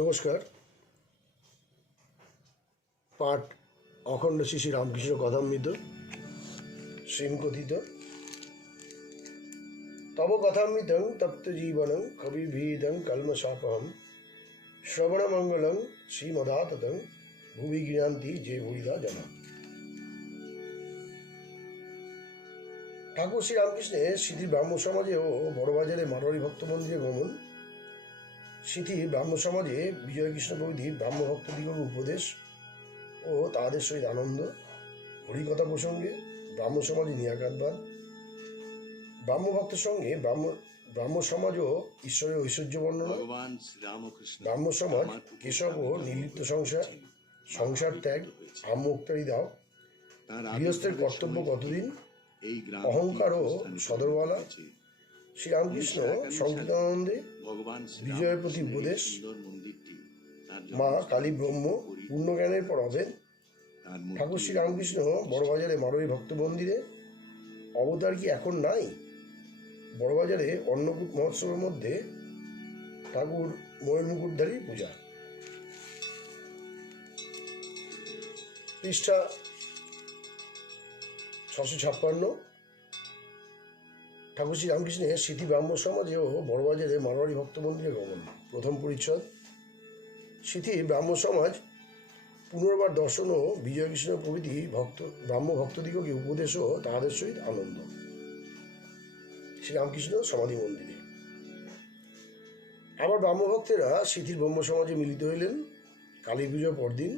নমস্কার। পাঠ অখণ্ড শ্রী শ্রী রামকৃষ্ণ কথামৃত শ্রীমকথিত তব কথামৃতং তপ্ত জীবনং কবিভীদং কলমশাপহম শ্রবণমঙ্গলং শ্রীমদাততং ভুবি গৃহান্তি যে ভুরিদা জনা। ঠাকুর শ্রী রামকৃষ্ণের সিঁথির ব্রাহ্ম সমাজে ও বড়বাজারে মারোয়ারি ভক্ত মন্দিরে গমন, সিঁথির ব্রাহ্ম সমাজে বিজয়কৃষ্ণ প্রভৃতি ব্রাহ্মভক্তদিগর উপদেশ ও তাহাদের সহিত আনন্দ, হরিকথা প্রসঙ্গে ব্রাহ্ম সমাজে নিরাকারবাদ, ব্রাহ্মভক্ত সঙ্গে ব্রাহ্ম সমাজ ও ঈশ্বরের ঐশ্বর্য বর্ণনা, ব্রাহ্ম সমাজ কেশব ও নির্লিপ্ত সংসার ত্যাগ, আম্মোক্তারি দাও, গৃহস্থের কর্তব্য কতদিন, অহংকার ও সদরওয়ালা, শ্রীরামকৃষ্ণ সংকীর্তনানন্দে বিজয়ের প্রতি উপদেশ, মা কালী ব্রহ্ম পূর্ণজ্ঞানের পর হবেন, ঠাকুর শ্রীরামকৃষ্ণ বড়বাজারে মারোয়ারি ভক্ত মন্দিরে অবতার কি এখন নাই, বড়বাজারে অন্নকূট মহোৎসবের মধ্যে ঠাকুর ময়ূর মুকুটধারী পূজা। পৃষ্ঠা 656। ঠাকুর শ্রী রামকৃষ্ণের সিঁথি ব্রাহ্ম সমাজে ও বড়বাজারে মারোয়ারি ভক্ত মন্দিরে গমন। প্রথম পরিচ্ছদ। সিঁথি ব্রাহ্ম সমাজ পুনর্বার দর্শন ও বিজয়কৃষ্ণ প্রভৃতি ব্রাহ্ম ভক্তদিগকে উপদেশ ও তাহাদের সহিত আনন্দ। শ্রীরামকৃষ্ণ সমাধি মন্দিরে আবার ব্রাহ্মভক্তেরা সিঁথির ব্রহ্ম সমাজে মিলিত হইলেন কালী পুজোর পরদিন,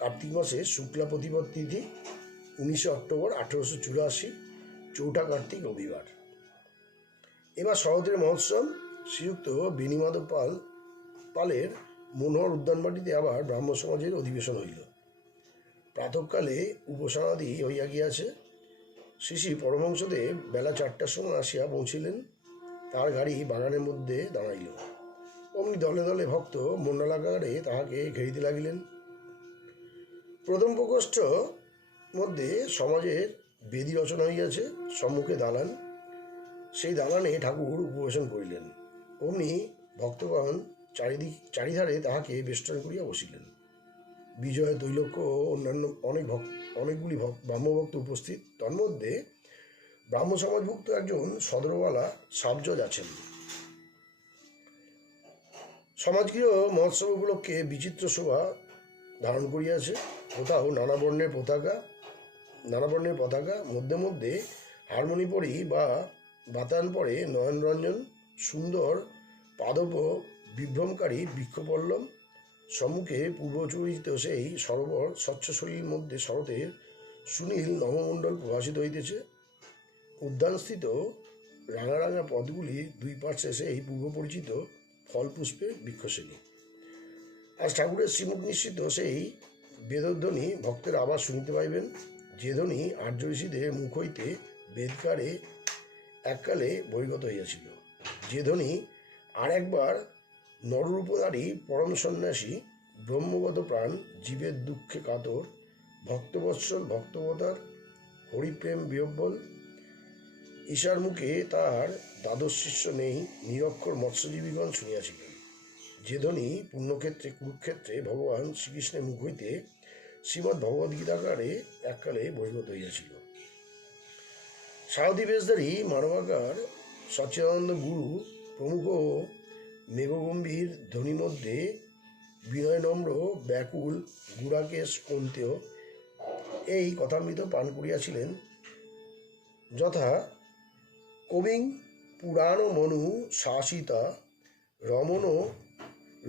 কার্তিক মাসে শুক্লা প্রতিপদ তিথি 19 অক্টোবর 1884, চৌঠা কার্তিক রবিবার। এবার শরতের মহোৎসব শ্রীযুক্ত বেণীমাধব পালের মনোহর উদ্যানবাটিতে আবার ব্রাহ্ম সমাজের অধিবেশন হইল। প্রাতঃকালে উপাসনাদি হইয়া গিয়াছে। শ্রী শ্রী পরমহংসদেব বেলা 4টার সময় আসিয়া পৌঁছিলেন। তার গাড়ি বাগানের মধ্যে দাঁড়াইল। অমনি দলে দলে ভক্ত মণ্ডলাকারে তাহাকে ঘেরিতে লাগিলেন। প্রথম প্রকোষ্ঠ মধ্যে সমাজের বেদী রচনা হইয়াছে, সম্মুখে দালান। সেই দালানে ঠাকুর উপবেশন করিলেন। অমনি ভক্তগণ চারিধারে তাহাকে বেষ্টন করিয়া বসিলেন। বিজয়, তৈলক্য ও অন্যান্য অনেকগুলি ব্রাহ্মভক্ত উপস্থিত। তন্মধ্যে ব্রাহ্ম সমাজভুক্ত একজন সদরওয়ালা সাবজজ আছেন। সমাজগৃহ মহোৎসব উপলক্ষে বিচিত্র শোভা ধারণ করিয়াছে। কোথাও নানা বর্ণের পতাকা, মধ্যে মধ্যে হারমোনি পরি বা বাতায়ন পরে নয়নরঞ্জন, সুন্দর পাদপ বিভ্রমকারী বৃক্ষপল্লব, সম্মুখে পূর্বচরিত সেই সরোবর, স্বচ্ছ শরীর মধ্যে শরতের সুনীল নবমণ্ডল প্রভাসিত হইতেছে। উদ্যানস্থিত রাঙা রাঙা পথগুলি দুই পার্শ্বে সেই পূর্বপরিচিত ফল পুষ্পের বৃক্ষশ্রেণী। আজ ঠাকুরের শ্রীমুখ নিশ্চিত সেই বেদধ্বনি ভক্তের আবার শুনিতে পাইবেন, যে ধ্বনি আর্য ঋষিদের মুখ হইতে বেদকারে এককালে বহির্গত হইয়াছিল, যে ধ্বনি আর একবার নররূপধারী পরম সন্ন্যাসী ব্রহ্মগত প্রাণ জীবের দুঃখে কাতর ভক্তবৎসল ভক্তবতার হরিপ্রেম বিহব্বল ঈশার মুখে তাহার দ্বাদশ শিষ্য নেই নিরক্ষর মৎস্যজীবীগণ শুনিয়াছিলেন, যে ধ্বনি পূর্ণক্ষেত্রে কুরুক্ষেত্রে ভগবান শ্রীকৃষ্ণের মুখ হইতে শ্রীমদ্ ভগবদ্গীতাকারে এককালে বহির্গত হইয়াছিল। সারথি বেশধারী মানবাকার সচ্চিদানন্দ গুরু প্রমুখ মেঘগম্ভীর ধ্বনি মধ্যে বিনয়নম্র ব্যাকুল গুড়াকেশ কন্তেয় এই কথামৃত পান করিয়াছিলেন, যথা কবিং পুরাণ মনু শাসিতা রমণ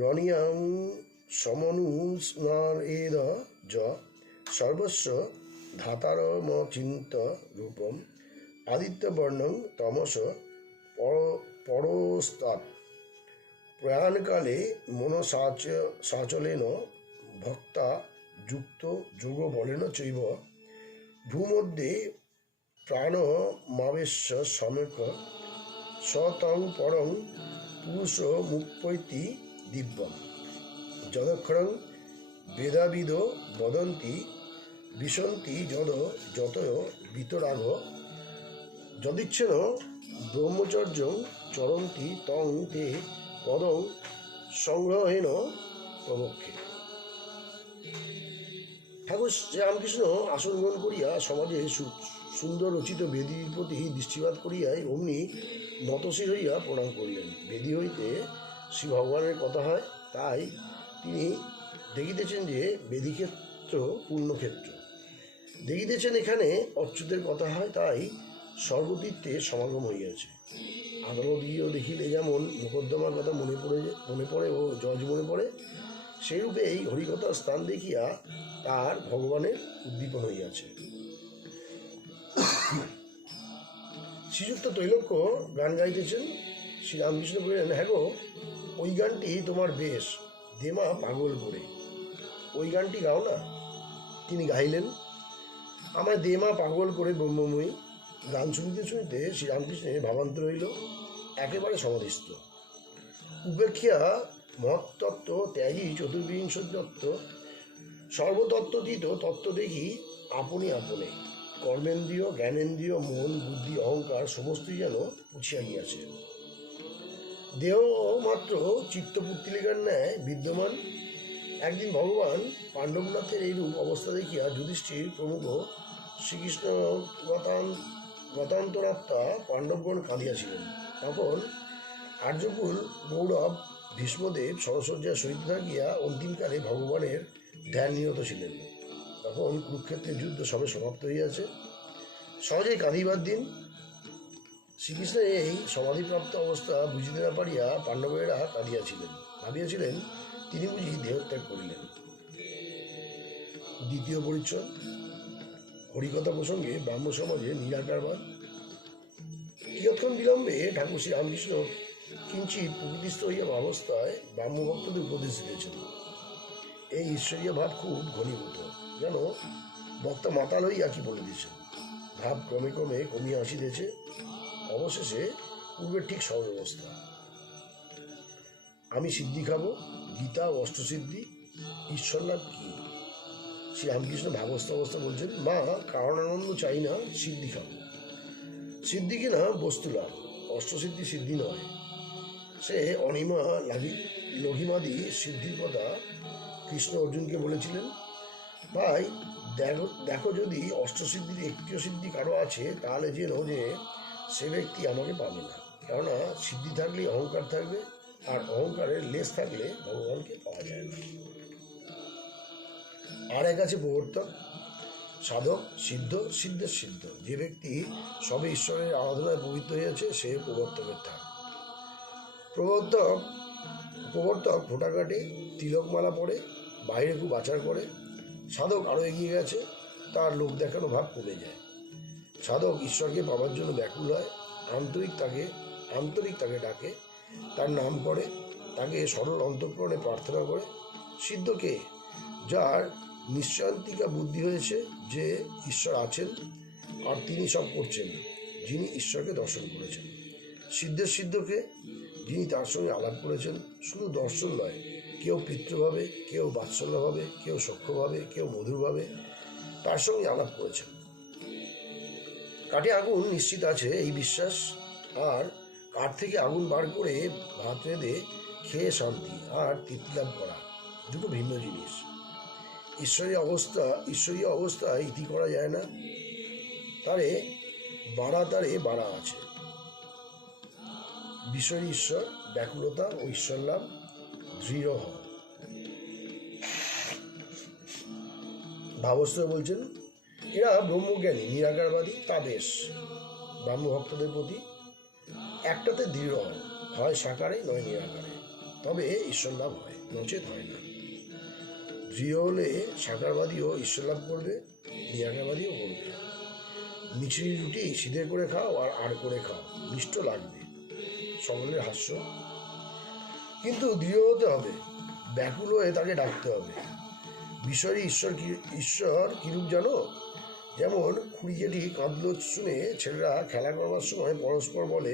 রণিয়াং সমনুস্মারেদ য সর্বস্ব ধাতারমচিন্ত রূপম আদিত্যবর্ণং তমস পরস্তাৎ প্রয়াণকালে মনসাচলেন ভক্তা যুক্ত যোগ বলেন চৈব ভূমধ্যে প্রাণমাবেশ্য সমক সতং পরং পুরুষ মুক্তি দিব্যম যদক্ষরং বেদাবিদ বদন্তি বিশন্তি যতয় বিতরাগ যদিচ্ছেন ব্রহ্মচর্য চরন্তি তং তে পদং সংগ্রহহীন প্রমুখে। ঠাকুর শ্রীরামকৃষ্ণ আসন গ্রহণ করিয়া সমাজে সুন্দর রচিত বেদীর প্রতি দৃষ্টিপাত করিয়াই অমনি নতশির হইয়া প্রণাম করিলেন। বেদী হইতে শ্রী ভগবানের কথা হয়, তাই তিনি দেখিতেছেন যে বেদীক্ষেত্র পূর্ণক্ষেত্র। দেখিতেছেন এখানে অচ্যুতের কথা হয়, তাই স্বর্গতীর্থে সমাগম হইয়াছে। আদালত গিয়েও দেখিলে যেমন মোকদ্দমার কথা মনে পড়ে ও জজ মনে পড়ে, সেইরূপে এই হরিকথার স্থান দেখিয়া তার ভগবানের উদ্দীপন হইয়াছে। শ্রীযুক্ত তৈলক্য গান গাইতেছেন। শ্রীরামকৃষ্ণ বললেন, হ্যাঁ গো, ওই গানটি তোমার বেশ, দেমা পাগল করে, ওই গানটি গাও না। তিনি গাইলেন, আমায় দেমা পাগল করে ব্রহ্মময়ী। গান শুনিতে শুনিতে শ্রীরামকৃষ্ণের ভাবান্তর হইল, একেবারে সমাধিস্থ। উপেক্ষা মহত্তত্ত্ব ত্যাগী চতুর্বিংশ তত্ত্ব, সর্বতত্ত্বতীত তত্ত্ব দেখি আপনি আপনি। কর্মেন্দ্রিয়, জ্ঞানেন্দ্রিয়, মন, বুদ্ধি, অহংকার সমস্তই যেন পুছিয়া গিয়াছে। দেহ মাত্র চিত্তপুত্তলিকার ন্যায় বিদ্যমান। একদিন ভগবান পাণ্ডবনাথের এইরূপ অবস্থা দেখিয়া যুধিষ্ঠির প্রমুখ শ্রীকৃষ্ণ গতান্তরাত্মা পাণ্ডবগণ কাঁদিয়াছিলেন। তখন আর্যকুল গৌরব ভীষ্মদেব সরসজ্জায় সহিত থাকিয়া অন্তিমকালে ভগবানের ধ্যান নিরত ছিলেন। তখন কুরুক্ষেত্রের যুদ্ধ সবে সমাপ্ত হইয়াছে। সহজেই কাঁদিবার দিন। শ্রীকৃষ্ণের এই সমাধিপ্রাপ্ত অবস্থা বুঝিতে না পারিয়া পাণ্ডবেরা কাঁদিয়াছিলেন, ভাবিয়াছিলেন তিনি বুঝি দেহত্যাগ করিলেন। দ্বিতীয় পরিচ্ছদ, হরিকথা প্রসঙ্গে ব্রাহ্ম সমাজে নিরাকারবাদ। কিয়ৎক্ষণ বিলম্বে ঠাকুর শ্রী রামকৃষ্ণ কিঞ্চিৎ প্রকৃতিস্থ হইয়া অবস্থায় ব্রাহ্মভক্তদের উপদেশ দিতেছেন। এই ঈশ্বরীয় ভাব খুব ঘনীভূত, যেন বক্তা মাতাল হইয়া কি বলে দিয়েছেন। ভাব ক্রমে ক্রমে কমিয়া আসিতেছে, অবশেষে পূর্বের ঠিক সহজ অবস্থা। আমি সিদ্ধি খাব, গীতা ও অষ্টসিদ্ধি, ঈশ্বর লাভ কি? শ্রী রামকৃষ্ণ ভাবস্থ অবস্থা বলছেন, মা কারণানন্দ চাই না, সিদ্ধি খাবো। সিদ্ধি কিনা বস্তু লাভ, অষ্টসিদ্ধি সিদ্ধি নয়। সে অনিমা লঘিমাদি সিদ্ধির কথা কৃষ্ণ অর্জুনকে বলেছিলেন। ভাই দেখো যদি অষ্টসিদ্ধির একটিও সিদ্ধি কারো আছে, তাহলে যেন যে সে ব্যক্তি আমাকে পাবে না। কেননা সিদ্ধি থাকলে অহংকার থাকবে, আর অহংকারের লেশ থাকলে ভগবানকে পাওয়া যায় না। আর এক আছে প্রবর্তক, সাধক, সিদ্ধ, সিদ্ধের সিদ্ধ। যে ব্যক্তি সবে ঈশ্বরের আরাধনায় পবিত্র হয়েছে, সে প্রবর্তকের থাক। প্রবর্তক ফোঁটা কাটে, তিলকমালা পরে, বাইরে খুব আচার করে। সাধক আরও এগিয়ে গেছে, তার লোক দেখানো ভাব কমে যায়। সাধক ঈশ্বরকে পাবার জন্য ব্যাকুল হয়, আন্তরিক তাকে ডাকে, তার নাম করে, তাকে সরল অন্তঃকরণে প্রার্থনা করে। সিদ্ধকে, যার নিশ্চয়ান্তিকা বুদ্ধি হয়েছে যে ঈশ্বর আছেন আর তিনি সব করছেন, যিনি ঈশ্বরকে দর্শন করেছেন। সিদ্ধের সিদ্ধকে, যিনি তার সঙ্গে আলাপ করেছেন, শুধু দর্শন নয়, কেউ পিতৃভাবে, কেউ বাৎসল্যভাবে, কেউ সখ্যভাবে, কেউ মধুরভাবে তার সঙ্গে আলাপ করেছেন। কাঠে আগুন নিশ্চিত আছে এই বিশ্বাস, আর কাঠ থেকে আগুন বার করে ভাত রেঁধে খেয়ে শান্তি আর তৃপ্তি লাভ করা দুটো ভিন্ন জিনিস। ঈশ্বরীয় অবস্থায় ইতি করা যায় না, তারে বাড়া আছে। বিষয় ঈশ্বর, ব্যাকুলতা ও ঈশ্বর লাভ, দৃঢ় হও। ভাবস্থ বলছেন, এরা ব্রহ্মজ্ঞানী নিরাকারবাদী, তা বেশ। ব্রাহ্মভক্তদের প্রতি একটাতে দৃঢ় হয় সাকারে নয় নিরাকারে, তবে ঈশ্বর লাভ হয়, নচেত হয় না। দৃঢ় হলে সাকারবাদীও ঈশ্বর লাভ করবে, নিরাকারবাদীও করবে। মিছরি রুটি সিধে করে খাও আর আড় করে খাও, মিষ্ট লাগবে। সকলের হাস্য। কিন্তু দৃঢ় হতে হবে, ব্যাকুল হয়ে তাকে ডাকতে হবে। বিষয়ী ঈশ্বর কিরূপ জানো? যেমন খুঁড়ি জেঠি কাঁদলো শুনে ছেলেরা খেলা করবার সময় পরস্পর বলে,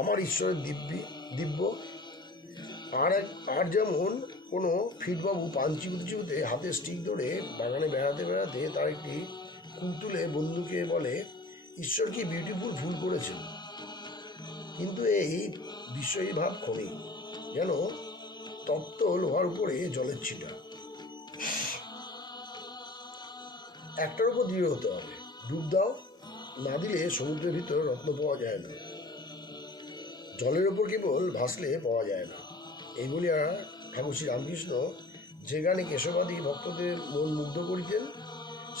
আমার ঈশ্বরের দিব্য। আর যেমন কোনো ফিটবাবু পান চিবুতে হাতে স্টিক ধরে বাগানে বেড়াতে বেড়াতে তার একটি কুল তুলে বন্ধুকে বলে, ঈশ্বর কি বিউটিফুল ফুল করেছেন। কিন্তু এই বিষয়ী ভাব ক্ষণিক, যেন তপ্ত লোহার উপরে জলের ছিটা। একটার উপর দৃঢ় হতে হবে, ডুব দাও, না দিলে সমুদ্রের ভিতর রত্ন পাওয়া যায় না, জলের ওপর কেবল ভাসলে পাওয়া যায় না। এই বলিয়া ঠাকুর শ্রী রামকৃষ্ণ যে গানে কেশবাদী ভক্তদের মন মুগ্ধ করিতেন,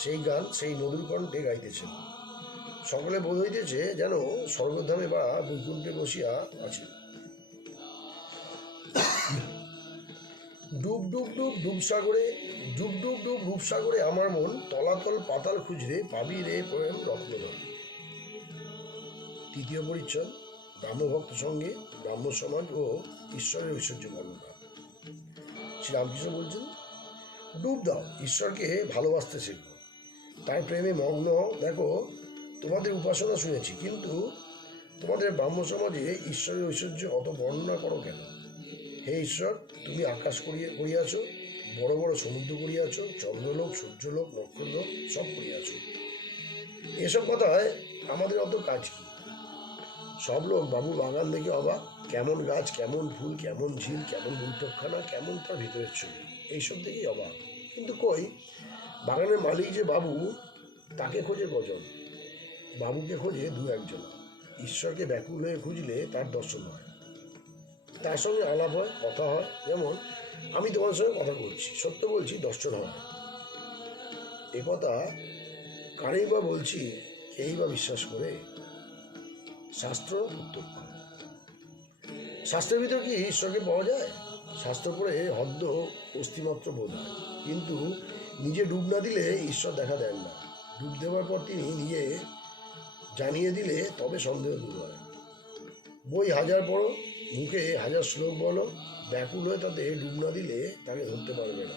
সেই গান সেই মধুর কণ্ঠে গাইতেছেন। সকলে বোধ হইতেছে যেন স্বর্গধামে বা বৈকুণ্ঠে বসিয়া আছে। ডুব ডুব ডুব ডুবসাগরে, ডুব ডুব ডুব রূপসাগরে আমার মন, তলাতল পাতাল খুঁজরে পাবি রে প্রেম রত্নধন। তৃতীয় পরিচ্ছদ, ব্রাহ্মভক্ত সঙ্গে ব্রাহ্ম সমাজ ও ঈশ্বরের ঐশ্বর্য বর্ণনা। শ্রীরামকৃষ্ণ বলছেন, ডুব দাও, ঈশ্বরকে ভালোবাসতে শেখো, তার প্রেমে মগ্ন হও। দেখো, তোমাদের উপাসনা শুনেছি, কিন্তু তোমাদের ব্রাহ্ম সমাজে ঈশ্বরের ঐশ্বর্য অত বর্ণনা করো কেন? হে ঈশ্বর, তুমি আকাশ করিয়াছ, বড় বড় সমুদ্র করিয়াছ, চন্দ্রলোক, সূর্যলোক, নক্ষত্রলোক সব করিয়াছ। এসব কথায় আমাদের অত কাজ কি? সব লোক বাবু বাগান দেখে অবাক, কেমন গাছ, কেমন ফুল, কেমন ঝিল, কেমন বৈঠকখানা, কেমন তার ভিতরের ছবি, এইসব দেখেই অবাক। কিন্তু কই, বাগানের মালিক যে বাবু, তাকে খোঁজে কজন? বাবুকে খোঁজে দু একজন। ঈশ্বরকে ব্যাকুল হয়ে খুঁজলে তার দর্শন হয়, তার সঙ্গে আলাপ হয়, কথা হয়। যেমন আমি তোমার সঙ্গে কথা বলছি, সত্য বলছি, দর্শন হয়। একথা কারেই বা বলছি, কেই বা বিশ্বাস করে? শাস্ত্র প্রত্যক্ষ। শাস্ত্রের ভিতর কি ঈশ্বরকে পাওয়া যায়? শাস্ত্র পড়ে হদ্দ অস্থিমাত্র বোধ হয়, কিন্তু নিজে ডুব না দিলে ঈশ্বর দেখা দেন না। ডুব দেওয়ার পর তিনি নিজে জানিয়ে দিলে তবে সন্দেহ দূর হয়। বই হাজার পড়ো, মুখে হাজার শ্লোক বলো, ব্যাকুল হয়ে তাতে ডুব না দিলে তাকে ধরতে পারবে না।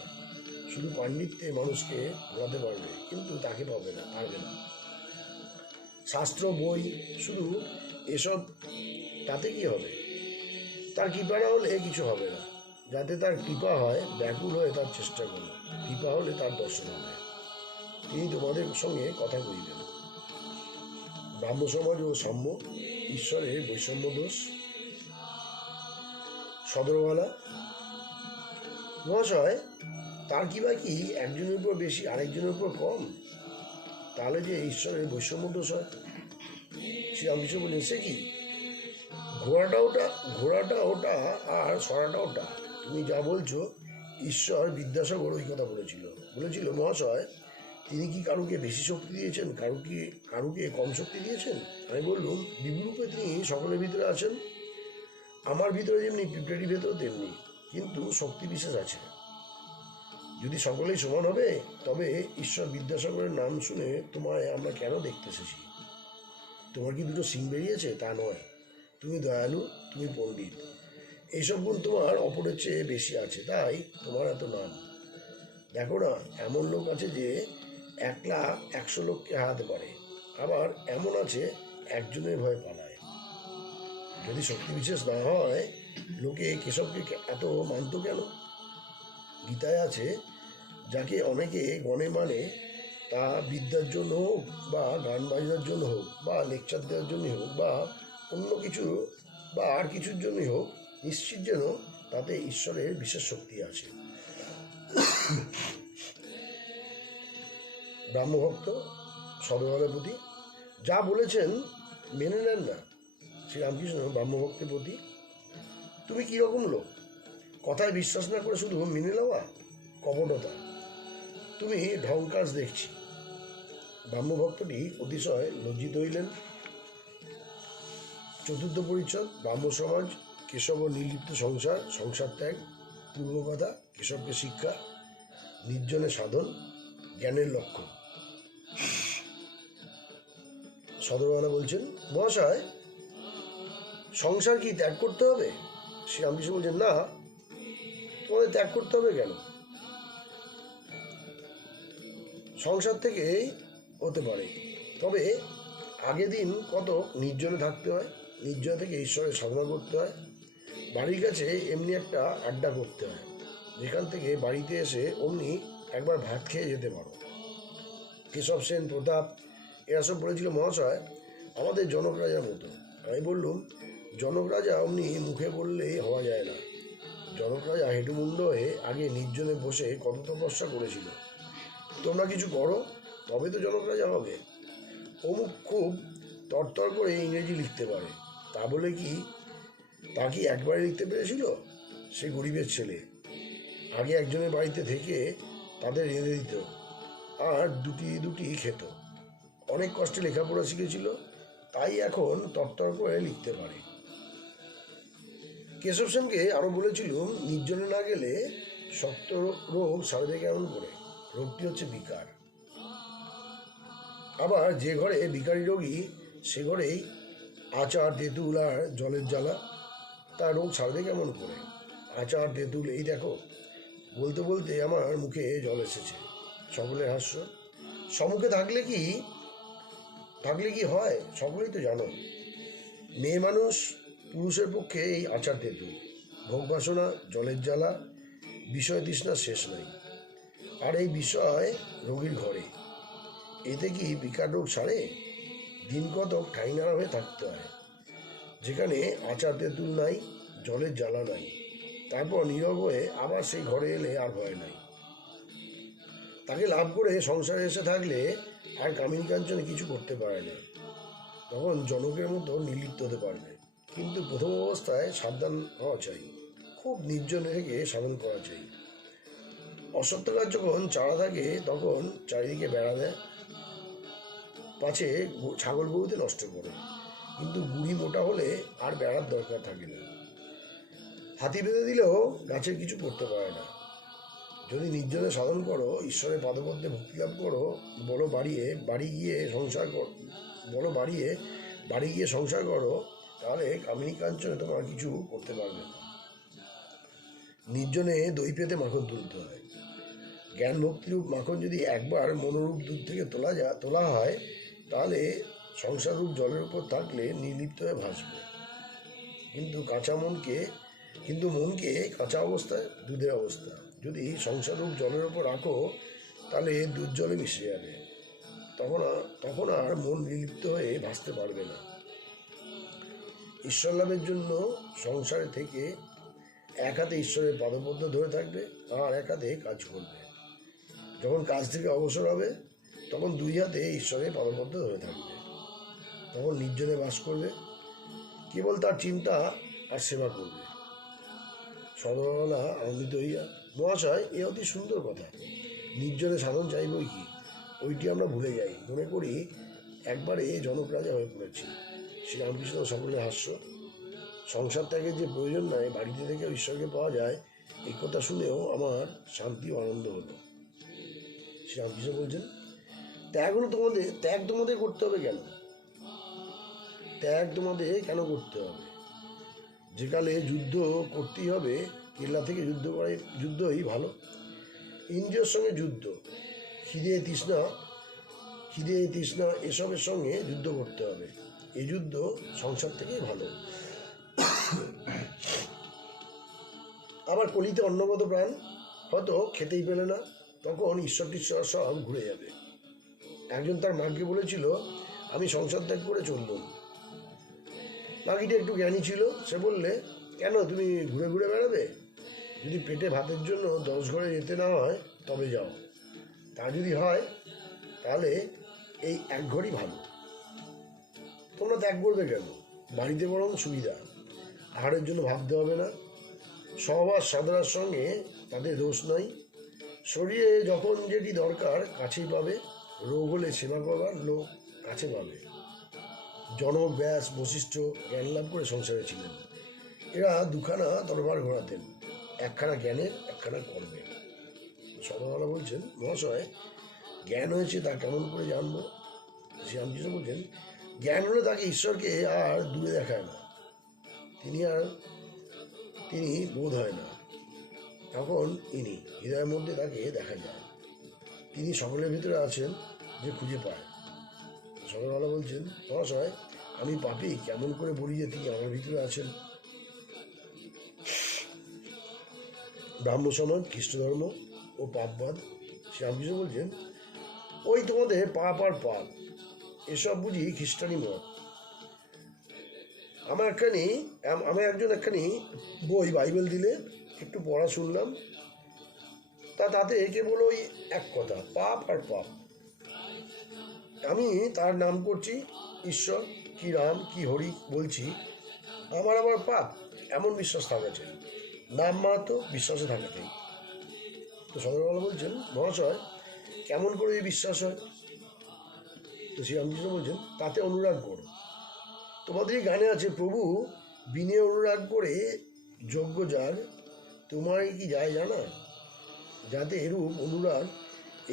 শুধু পাণ্ডিত্যে মানুষকে ভোলাতে পারবে, কিন্তু তাকে পারবে না। শাস্ত্র, বই, শুধু এসব, তাতে কি হবে? তার কৃপা না হলে কিছু হবে না। যাতে তার কৃপা হয়, ব্যাকুল হয়ে তার চেষ্টা করো, কৃপা হলে তার দর্শন হবে, তিনি তোমাদের সঙ্গে কথা কইবেন। ব্রাহ্ম সমাজ ও সাম্য, ঈশ্বরের বৈষম্য দোষ। সদরওয়ালা মহাশয়, তার কি বা কি একজনের উপর বেশি, আরেকজনের উপর কম? তাহলে যে ঈশ্বরের বৈষম্য দোষ হয়। শ্রীরামকৃষ্ণ বললেন, সে কি? ঘোড়াটা ওটা আর সরাটা ওটা। তুমি যা বলছো, ঈশ্বর বিদ্যাসাগর ওই কথা বলেছিল মহাশয়, তিনি কি কারুকে বেশি শক্তি দিয়েছেন, কারুকে কম শক্তি দিয়েছেন? আমি বললুম, বিভূরূপে তিনি সকলের ভিতরে আছেন। আমার ভিতরে যেমনি, পিঁপড়েটির ভেতরে তেমনি, কিন্তু শক্তি বিশেষ আছে। যদি সকলেই সমান হবে, তবে ঈশ্বর বিদ্যাসাগরের নাম শুনে তোমায় আমরা কেন দেখতে এসেছি? তোমার কি দুটো সিং বেরিয়েছে? তা নয়, তুমি দয়ালু, তুমি পণ্ডিত, এইসব গুণ তোমার অপরের চেয়ে বেশি আছে, তাই তোমার এত নাম। দেখো না, এমন লোক আছে যে 1,00,000 লোককে হারাতে পারে, আবার এমন আছে একজনের ভয়ে পালায়। যদি শক্তি বিশেষ না হয়, লোকে কেশবকে এত মানত কেন? গীতায় আছে, যাকে অনেকে গণে মানে, তা বিদ্যার জন্য হোক, বা গান বাজনার জন্য হোক, বা লেকচার দেওয়ার জন্য হোক, বা অন্য কিছু বা আর কিছুর জন্যই হোক, নিশ্চিত যেন তাতে ঈশ্বরের বিশেষ শক্তি আছে। ব্রাহ্মভক্ত সদরওয়ালার প্রতি যা বলেছেন মেনে নেন না। শ্রীরামকৃষ্ণ ব্রাহ্মভক্তের প্রতি, তুমি কীরকম লোক? কথায় বিশ্বাস না করে শুধু মেনে নেওয়া, কপটতা। তুমি ঢংকাজ দেখছি। ব্রাহ্মভক্তটি অতিশয় লজ্জিত হইলেন। চতুর্থ পরিচ্ছদ, ব্রাহ্ম সমাজ, কেশব ও নির্লিপ্ত সংসার ত্যাগ। পূর্বকথা, কেশবকে শিক্ষা, নির্জনে সাধন, জ্ঞানের লক্ষ্য। সদরওয়ালা বলছেন, মহাশয়, সংসার কি ত্যাগ করতে হবে? শ্রীরামকৃষ্ণ বলছেন, না, তোমাদের ত্যাগ করতে হবে কেন? সংসার থেকেই হতে পারে, তবে আগে দিন কত নির্জনে থাকতে হয়, নির্জন থেকে ঈশ্বরের সাধনা করতে হয়। বাড়ির কাছে এমনি একটা আড্ডা করতে হয়, যেখান থেকে বাড়িতে এসে অমনি একবার ভাত খেয়ে যেতে পারো। কেশব সেন, প্রতাপ, এরা সব বলেছিল, মহাশয়, আমাদের জনক রাজার মতো। আমি বললুম, জনক রাজা অমনি মুখে বললেই হওয়া যায় না। জনক রাজা হেঁটুমুণ্ড হয়ে আগে নির্জনে বসে কত তপস্যা করেছিল। তোমরা কিছু করো, তবে তো জনক রাজা হবে। অমুক খুব তরতর করে ইংরেজি লিখতে পারে, তা কি একবারে লিখতে পেরেছিল? সে গরিবের ছেলে, আগে একজনের বাড়িতে থেকে তাদের রেঁধে দিত আর দুটি দুটি খেত। অনেক কষ্টে লেখাপড়া শিখেছিল, তাই এখন তরতর করে লিখতে পারে। কেশব সেনকে আরো বলেছিল, নির্জনে না গেলে শক্ত রোগ সারবে কেমন করে? রোগটি হচ্ছে বিকার। আবার যে ঘরে বিকারী রোগী, সে ঘরেই আচার তেঁতুল আর জলের জ্বালা, তার রোগ সারবে কেমন করে? আচার তেঁতুল এই দেখো। বলতে বলতে আমার মুখে জল এসেছে। সকলের হাস্য। সম্মুখে থাকলে কি হয়, সকলেই তো জানো। মেয়ে মানুষ, পুরুষের পক্ষে এই আচার তেঁতুল, ভোগ বাসনা, জলের জ্বালা, বিষয় তৃষ্ণার শেষ নাই। আর এই বিষয় রোগীর ঘরে, এতে কি বিকার রোগ সারে? দিন কতক ঠাই নাড়া হয়ে থাকতে হয়, যেখানে আচার তেঁতুল নাই, জলের জ্বালা নাই। তারপর নীরব হয়ে আবার সেই ঘরে এলে আর ভয় নাই। তাকে লাভ করে সংসারে এসে থাকলে আর কামিনী কাঞ্চনে কিছু করতে পারে না। তখন জনকের মতো নির্লিপ্ত হতে পারবে। কিন্তু প্রথম অবস্থায় সাবধান হওয়া চাই, খুব নির্জনে থেকে সাধন করা চাই। অসত্য গাছ যখন চারা থাকে তখন চারিদিকে বেড়া দেয়, পাছে ছাগল গরুতে নষ্ট করে। কিন্তু গুড়ি মোটা হলে আর বেড়ার দরকার থাকে না। হাতি বেঁধে দিলেও গাছের কিছু করতে পারে না। যদি নির্জনে সাধন করো, ঈশ্বরের পাদপদ্মে ভক্তি লাভ করো, বাড়ি গিয়ে সংসার করো, তাহলে কামিনী কাঞ্চনে তোমার কিছু করতে পারবে না। নির্জনে দই পেতে মাখন তুলতে হয়। জ্ঞান ভক্তিরূপ মাখন যদি একবার মনোরূপ দুধ থেকে তোলা হয়, তাহলে সংসাররূপ জলের উপর থাকলে নির্লিপ্ত হয়ে ভাসবে। কিন্তু মনকে কাঁচা অবস্থায় দুধের অবস্থা যদি সংসাররূপ জলের উপর রাখো, তাহলে দুধ জলে মিশে যাবে। তখন আর মন নির্লিপ্ত হয়ে ভাসতে পারবে না। ঈশ্বর লাভের জন্য সংসারে থেকে এক হাতে ঈশ্বরের পাদপদ্ম ধরে থাকবে আর এক হাতে কাজ করবে। যখন কাজ থেকে অবসর হবে, তখন দুই হাতে ঈশ্বরের পাদপদ্ম ধরে থাকবে। তখন নির্জনে বাস করবে, কেবল তার চিন্তা আর সেবা করবে। সদরবেলা আনন্দিত হইয়া, মহাশয়, এ অতি সুন্দর কথা। নির্জনে সাধন চাইবই কি, ওইটি আমরা ভুলে যাই, মনে করি একবারে জনক রাজা হয়ে পড়েছি। শ্রীরামকৃষ্ণ সকলের হাস্য। সংসার ত্যাগের যে প্রয়োজন নাই, বাড়িতে থেকে ঈশ্বরকে পাওয়া যায়, এই কথা শুনেও আমার শান্তি ও আনন্দ হলো। শ্রীরামকৃষ্ণ বলছেন, ত্যাগ তোমাদের করতে হবে কেন? ত্যাগ তোমাদের কেন করতে হবে? যেকালে যুদ্ধ করতেই হবে, কেল্লা থেকে যুদ্ধই ভালো। ইন্দ্রিয়র সঙ্গে যুদ্ধ, খিদে তৃষ্ণা এসবের সঙ্গে যুদ্ধ করতে হবে। এই যুদ্ধ সংসার থেকেই ভালো। আবার কলিতে অন্নগত প্রাণ হয়তো খেতেই পেলে না, তখন ঈশ্বর সব ঘুরে যাবে। একজন তার মাকে বলেছিল, আমি সংসার ত্যাগ করে চললুম। মাগিটা একটু জ্ঞানী ছিল, সে বললে, কেন, তুমি ঘুরে ঘুরে বেড়াবে? যদি পেটে ভাতের জন্য 10 ঘরে যেতে না হয়, তবে যাও। তা যদি হয়, তাহলে এই এক ঘরই ভালো। তোমরা ত্যাগ করবে কেন? বাড়িতে বরং সুবিধা, আহারের জন্য ভাবতে হবে না। সহবাস সাধনার সঙ্গে তাদের দোষ নাই। শরীরে যখন যেটি দরকার কাছেই পাবে, রোগ হলে সেবা করবার লোক কাছে পাবে। জনক, ব্যাস, বশিষ্ঠ জ্ঞান লাভ করে সংসারে ছিলেন। এরা দুখানা তরবার ঘোরাতেন, একখানা জ্ঞানের, একখানা কর্মের। সদাবেলা বলছেন, মহাশয়, জ্ঞান হয়েছে তা কেমন করে জানবো? শ্রীরামকৃষ্ণ বলছেন, জ্ঞান হলে তাকে ঈশ্বরকে আর দূরে দেখায় না, তিনি বোধ হয় না। তখন হৃদয়ের মধ্যে তাকে দেখা যায়। তিনি সকলের ভিতরে আছেন যে খুঁজে পায়। সকালবেলা বলছেন, মহাশয়, আমি পাপী, কেমন করে বলি যে তিনি আমার ভিতরে আছেন? ব্রাহ্ম সমাজ, খ্রিস্ট ধর্ম ও পাপবাদ। শ্রীরামকৃষ্ণ বলছেন, ওই তোমাদের পাপ আর পাপ, এসব বুঝি খ্রিস্টানি মত। আমার একজন একখানি বই বাইবেল দিলে, একটু পড়া শুনলাম, তাতে কেবল ওই এক কথা, পাপ আর পাপ। আমি তার নাম করছি ঈশ্বর, কি রাম কি হরি বলছি, আমার আবার পাপ, এমন বিশ্বাস থাকা চাই। নাম মাহাতো বিশ্বাসে থাকা চাই। তো সদরওয়ালা বলছেন, মহাশয় কেমন করে এই বিশ্বাস হয়? তো শ্রীরামকৃষ্ণ বলছেন, তাতে অনুরাগ করো। তোমাদেরই গানে আছে, প্রভু বিনে অনুরাগ করে যজ্ঞ যাগ, তোমার কি যায় জানা? যাতে এরূপ অনুরাগ,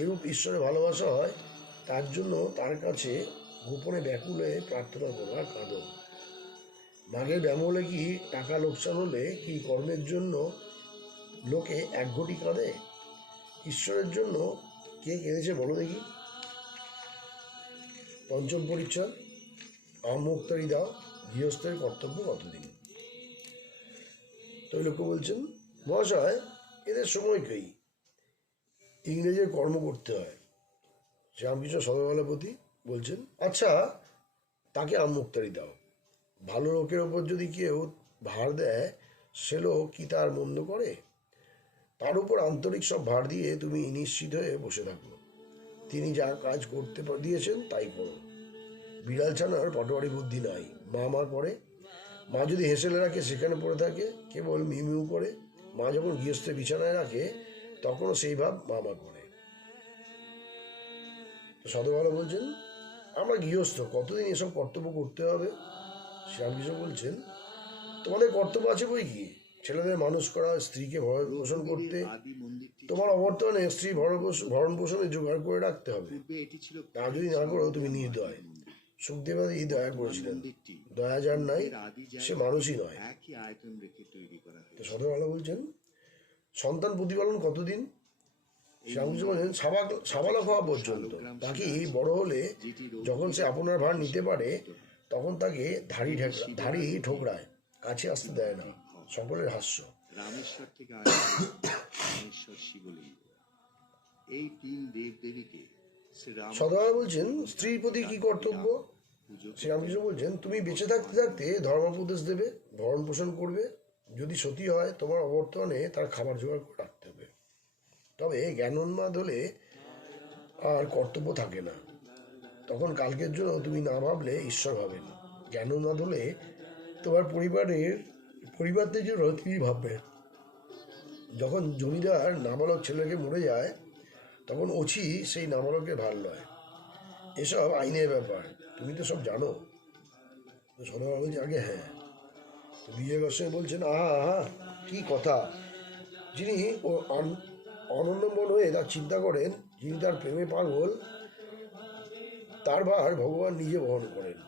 এরূপ ঈশ্বরের ভালোবাসা হয়, তার জন্য তার কাছে গোপনে ব্যাকুল হয়ে প্রার্থনা করো আর কাঁদো। মাগের ব্যায়াম হলে কি, টাকা লোকসান হলে কি কর্মের জন্য লোকে এক ঘটি কাঁদে? ঈশ্বরের জন্য কে কেঁদেছে বলো দেখি? পঞ্চম পরিচ্ছদ, আমুক্তারি দাও, গৃহস্থের কর্তব্য কতদিন। তৈলক্য বলছেন, মহাশয় এদের সময়কেই ইংরেজের কর্ম করতে হয়। শ্রীরামকৃষ্ণ সদরওয়ালাপতি বলছেন, আচ্ছা তাকে আমুক্তারি দাও। ভালো লোকের ওপর যদি কেউ ভার দেয়, সে লোক কি তার মন্দ করে? তার উপর আন্তরিক সব ভার দিয়ে তুমি নিশ্চিত হয়ে বসে থাকো। তিনি যা কাজ করতে দিয়েছেন তাই করো। বিড়াল ছানার পটোয়ারি বুদ্ধি নাই, মা মা করে। মা যদি হেসেলে রাখে সেখানে পড়ে থাকে, কেবল মিউ করে। মা যখন গৃহস্থের বিছানায় রাখে, তখনও সেই ভাব মা মা করে। সদরওয়ালা বলছেন, আমরা গৃহস্থ, কতদিন এসব কর্তব্য করতে হবে? শ্রীরামকৃষ্ণ বলছেন, তোমাদের কর্তব্য আছে বই কি, ছেলেদের মানুষ করা, স্ত্রীকে ভরণ পোষণ করতে। তোমার অবর্তমানে স্ত্রী ভরণ পোষণে জোগাড় করে রাখতে হবে। তা যদি না করো তুমি নির্দয়। সুখদেবাদি দয়া করেছিলেন, দয়া যার নাই সে মানুষই নয়। তো সদরওয়ালা বলছেন, সন্তান প্রতিপালন কতদিন? শ্রীরামকৃষ্ণ বলছেন, সাবালক হওয়া পর্যন্ত। বাকি বড় হলে যখন সে আপনার ভার নিতে পারে, তখন তাকে ধাড়ি ঠোকরায়, কাছে আসতে দেয় না। সকলের হাস্য। রামেশ্বর থেকে রামেশ্বর শিবলিঙ্গ, এই তিন দেব দেবীকে সদরওয়ালা বলছেন, স্ত্রীর প্রতি কি কর্তব্য? শ্রীরামকৃষ্ণ বলছেন, তুমি বেঁচে থাকতে থাকতে ধর্মোপদেশ দেবে, ভরণ পোষণ করবে। যদি সতী হয়, তোমার অবর্তমানে তার খাবার জোগাড় করে রাখতে হবে। তবে জ্ঞানোন্মাদ হলে আর কর্তব্য থাকে না। তখন কালকের জন্য তুমি না ভাবলে ঈশ্বর ভাবেন। জ্ঞানোন্মাদ হলে তোমার পরিবারদের জন্য তুমি ভাববে। যখন জমিদার নাবালক ছেলেকে মরে যায়, তখন ওছি সেই নাবালকের ভার লয়। এসব আইনের ব্যাপার, তুমি তো সব জানো। তো সদরওয়ালা বলছে, আগে হ্যাঁ। তো বিজয় গোস্বামী বলছেন, আহা আহা কি কথা! যিনি অনন্যমন হয়ে তার চিন্তা করেন, যিনি তার প্রেমে পাগল, তার ভার ভগবান নিজে বহন করেন।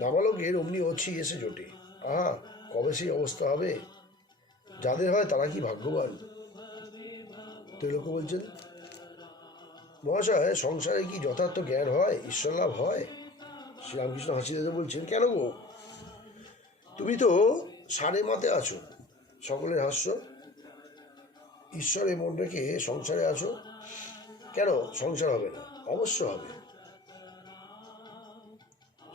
নাবালকের অমনি অছি এসে জোটে। আহা, কবে সেই অবস্থা হবে? যাদের হয় তারা কি ভাগ্যবান। তৈলক্য বলছেন, মহাশয় সংসারে কি যথার্থ জ্ঞান হয়, ঈশ্বর লাভ হয়? শ্রীরামকৃষ্ণ হাসিতে বলছেন, কেন গো, তুমি তো সাড়ে মাতে আছো। সকলের হাস্য। ঈশ্বরে মন রেখে সংসারে আছো, কেন সংসার হবে না? অবশ্য হবে।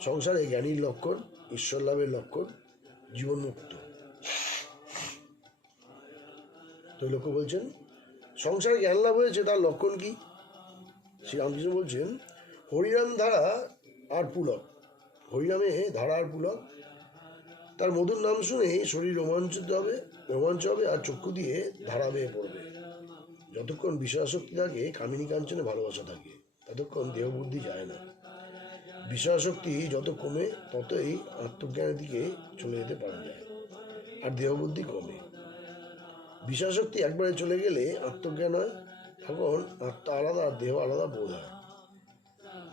সংসারে জ্ঞানীর লক্ষণ, ঈশ্বর লাভের লক্ষণ, জীবনমুক্ত। তৈলক্য বলছেন, সংসারে জ্ঞান লাভ হয়েছে, তার লক্ষণ কি? শ্রীরামকৃষ্ণ বলছেন, হরিনাম ধারা আর পুলক। হরিনামে ধারা আর পুলক। তার মধুর নাম শুনে শরীর রোমাঞ্চ হবে আর চক্ষু দিয়ে ধারা বেয়ে পড়বে। যতক্ষণ বিষয়াসক্তি থাকে, কামিনী কাঞ্চনে ভালোবাসা থাকে, ততক্ষণ দেহ বুদ্ধি যায় না। বিষয়াসক্তি যত কমে, ততই আত্মজ্ঞানের দিকে চলে যেতে পারা যায়, আর দেহ বুদ্ধি কমে। বিষয়াসক্তি একবারে চলে গেলে আত্মজ্ঞান হয়, তখন আত্মা আলাদা আর দেহ আলাদা বোধ হয়।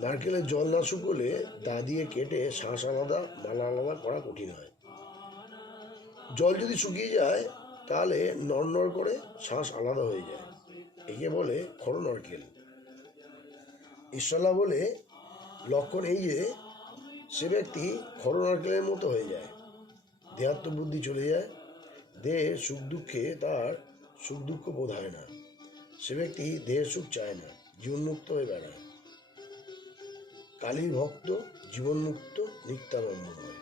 নারকেলের জল না শুকোলে দা দিয়ে কেটে শ্বাস আলাদা মালা আলাদা করা কঠিন হয়। জল যদি শুকিয়ে যায়, তাহলে নড় করে শ্বাস আলাদা হয়ে যায়। একে বলে খড় নারকেল। ঈশ্বরলা বলে লক্ষণ এই যে, সে ব্যক্তি খড় নারকেলের মতো হয়ে যায়, দেহাত্মবুদ্ধি চলে যায়, দেহের সুখ দুঃখে তার সুখ দুঃখ বোধ হয় না। সে ব্যক্তি দেহের সুখ চায় না, জীবনমুক্ত হয়ে বেড়ায়। কালীর ভক্ত, জীবনমুক্ত, নিত্যানন্দময়।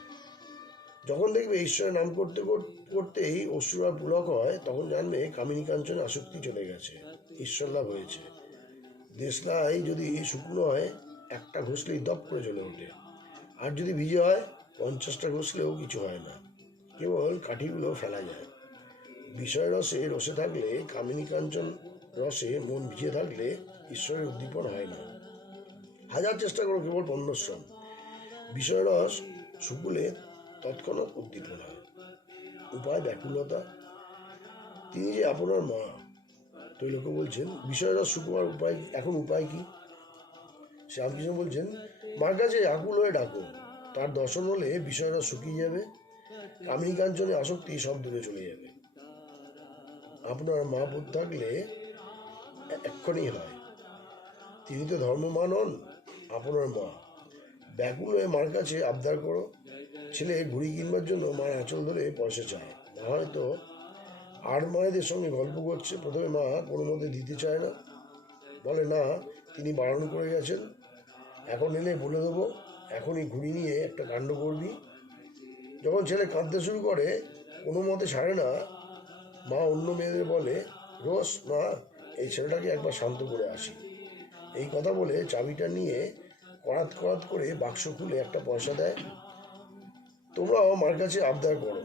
যখন দেখবে ঈশ্বরের নাম করতে করতেই অশ্রু আর পুলক হয়, তখন জানবে কামিনী কাঞ্চনে আসক্তি চলে গেছে, ঈশ্বর লাভ হয়েছে। দেশলাই যদি শুকনো হয়, একটা ঘষলেই দপ করে চলে ওঠে, আর যদি ভিজে হয় 50টা ঘষলেও কিছু হয় না, কেবল কাঠিগুলো ফেলা যায়। বিষয় রসে রসে থাকলে, কামিনী কাঞ্চন রসে মন ভিজে থাকলে ঈশ্বরের উদ্দীপন হয় না। হাজার চেষ্টা করো, কেবল পণ্ডশ্রম। বিষয় রস শুকুলে তৎক্ষণাৎ উদ্দীপন হয়। উপায় ব্যাকুলতা। তিনি যে আপনার মা। তৈলক্য বলছেন, বিষয় রস শুকোবার উপায়, এখন উপায় কি? শ্রীরামকৃষ্ণ বলছেন, মার কাছে আকুল হয়ে ডাকো, তার দর্শন হলে বিষয় রস শুকিয়ে যাবে, কামিনী কাঞ্চনে আসক্তি সব দূরে চলে যাবে। আপনার মা বোধ থাকলে এক্ষণি হয়। তিনি তো ধর্মমা নন, আপনার মা। ব্যাকুল হয়ে মার কাছে আবদার করো। ছেলে ঘুড়ি কিনবার জন্য মার আঁচল ধরে পয়সা চায়, মা হয়তো আর মায়েদের সঙ্গে গল্প করছে। প্রথমে মা কোনো মতে দিতে চায় না, বলে না, তিনি বারণ করে গেছেন, এখন এলে বলে দেবো, এখনই ঘুড়ি নিয়ে একটা কাণ্ড করবি। যখন ছেলে কাঁদতে শুরু করে, কোনো মতে ছাড়ে না, মা অন্য মেয়েদের বলে, রোজ মা, এই ছেলেটাকে একবার শান্ত করে আসি। এই কথা বলে চাবিটা নিয়ে করাত করাত করে বাক্স খুলে একটা পয়সা দেয়। তোমরাও মার কাছে আবদার করো,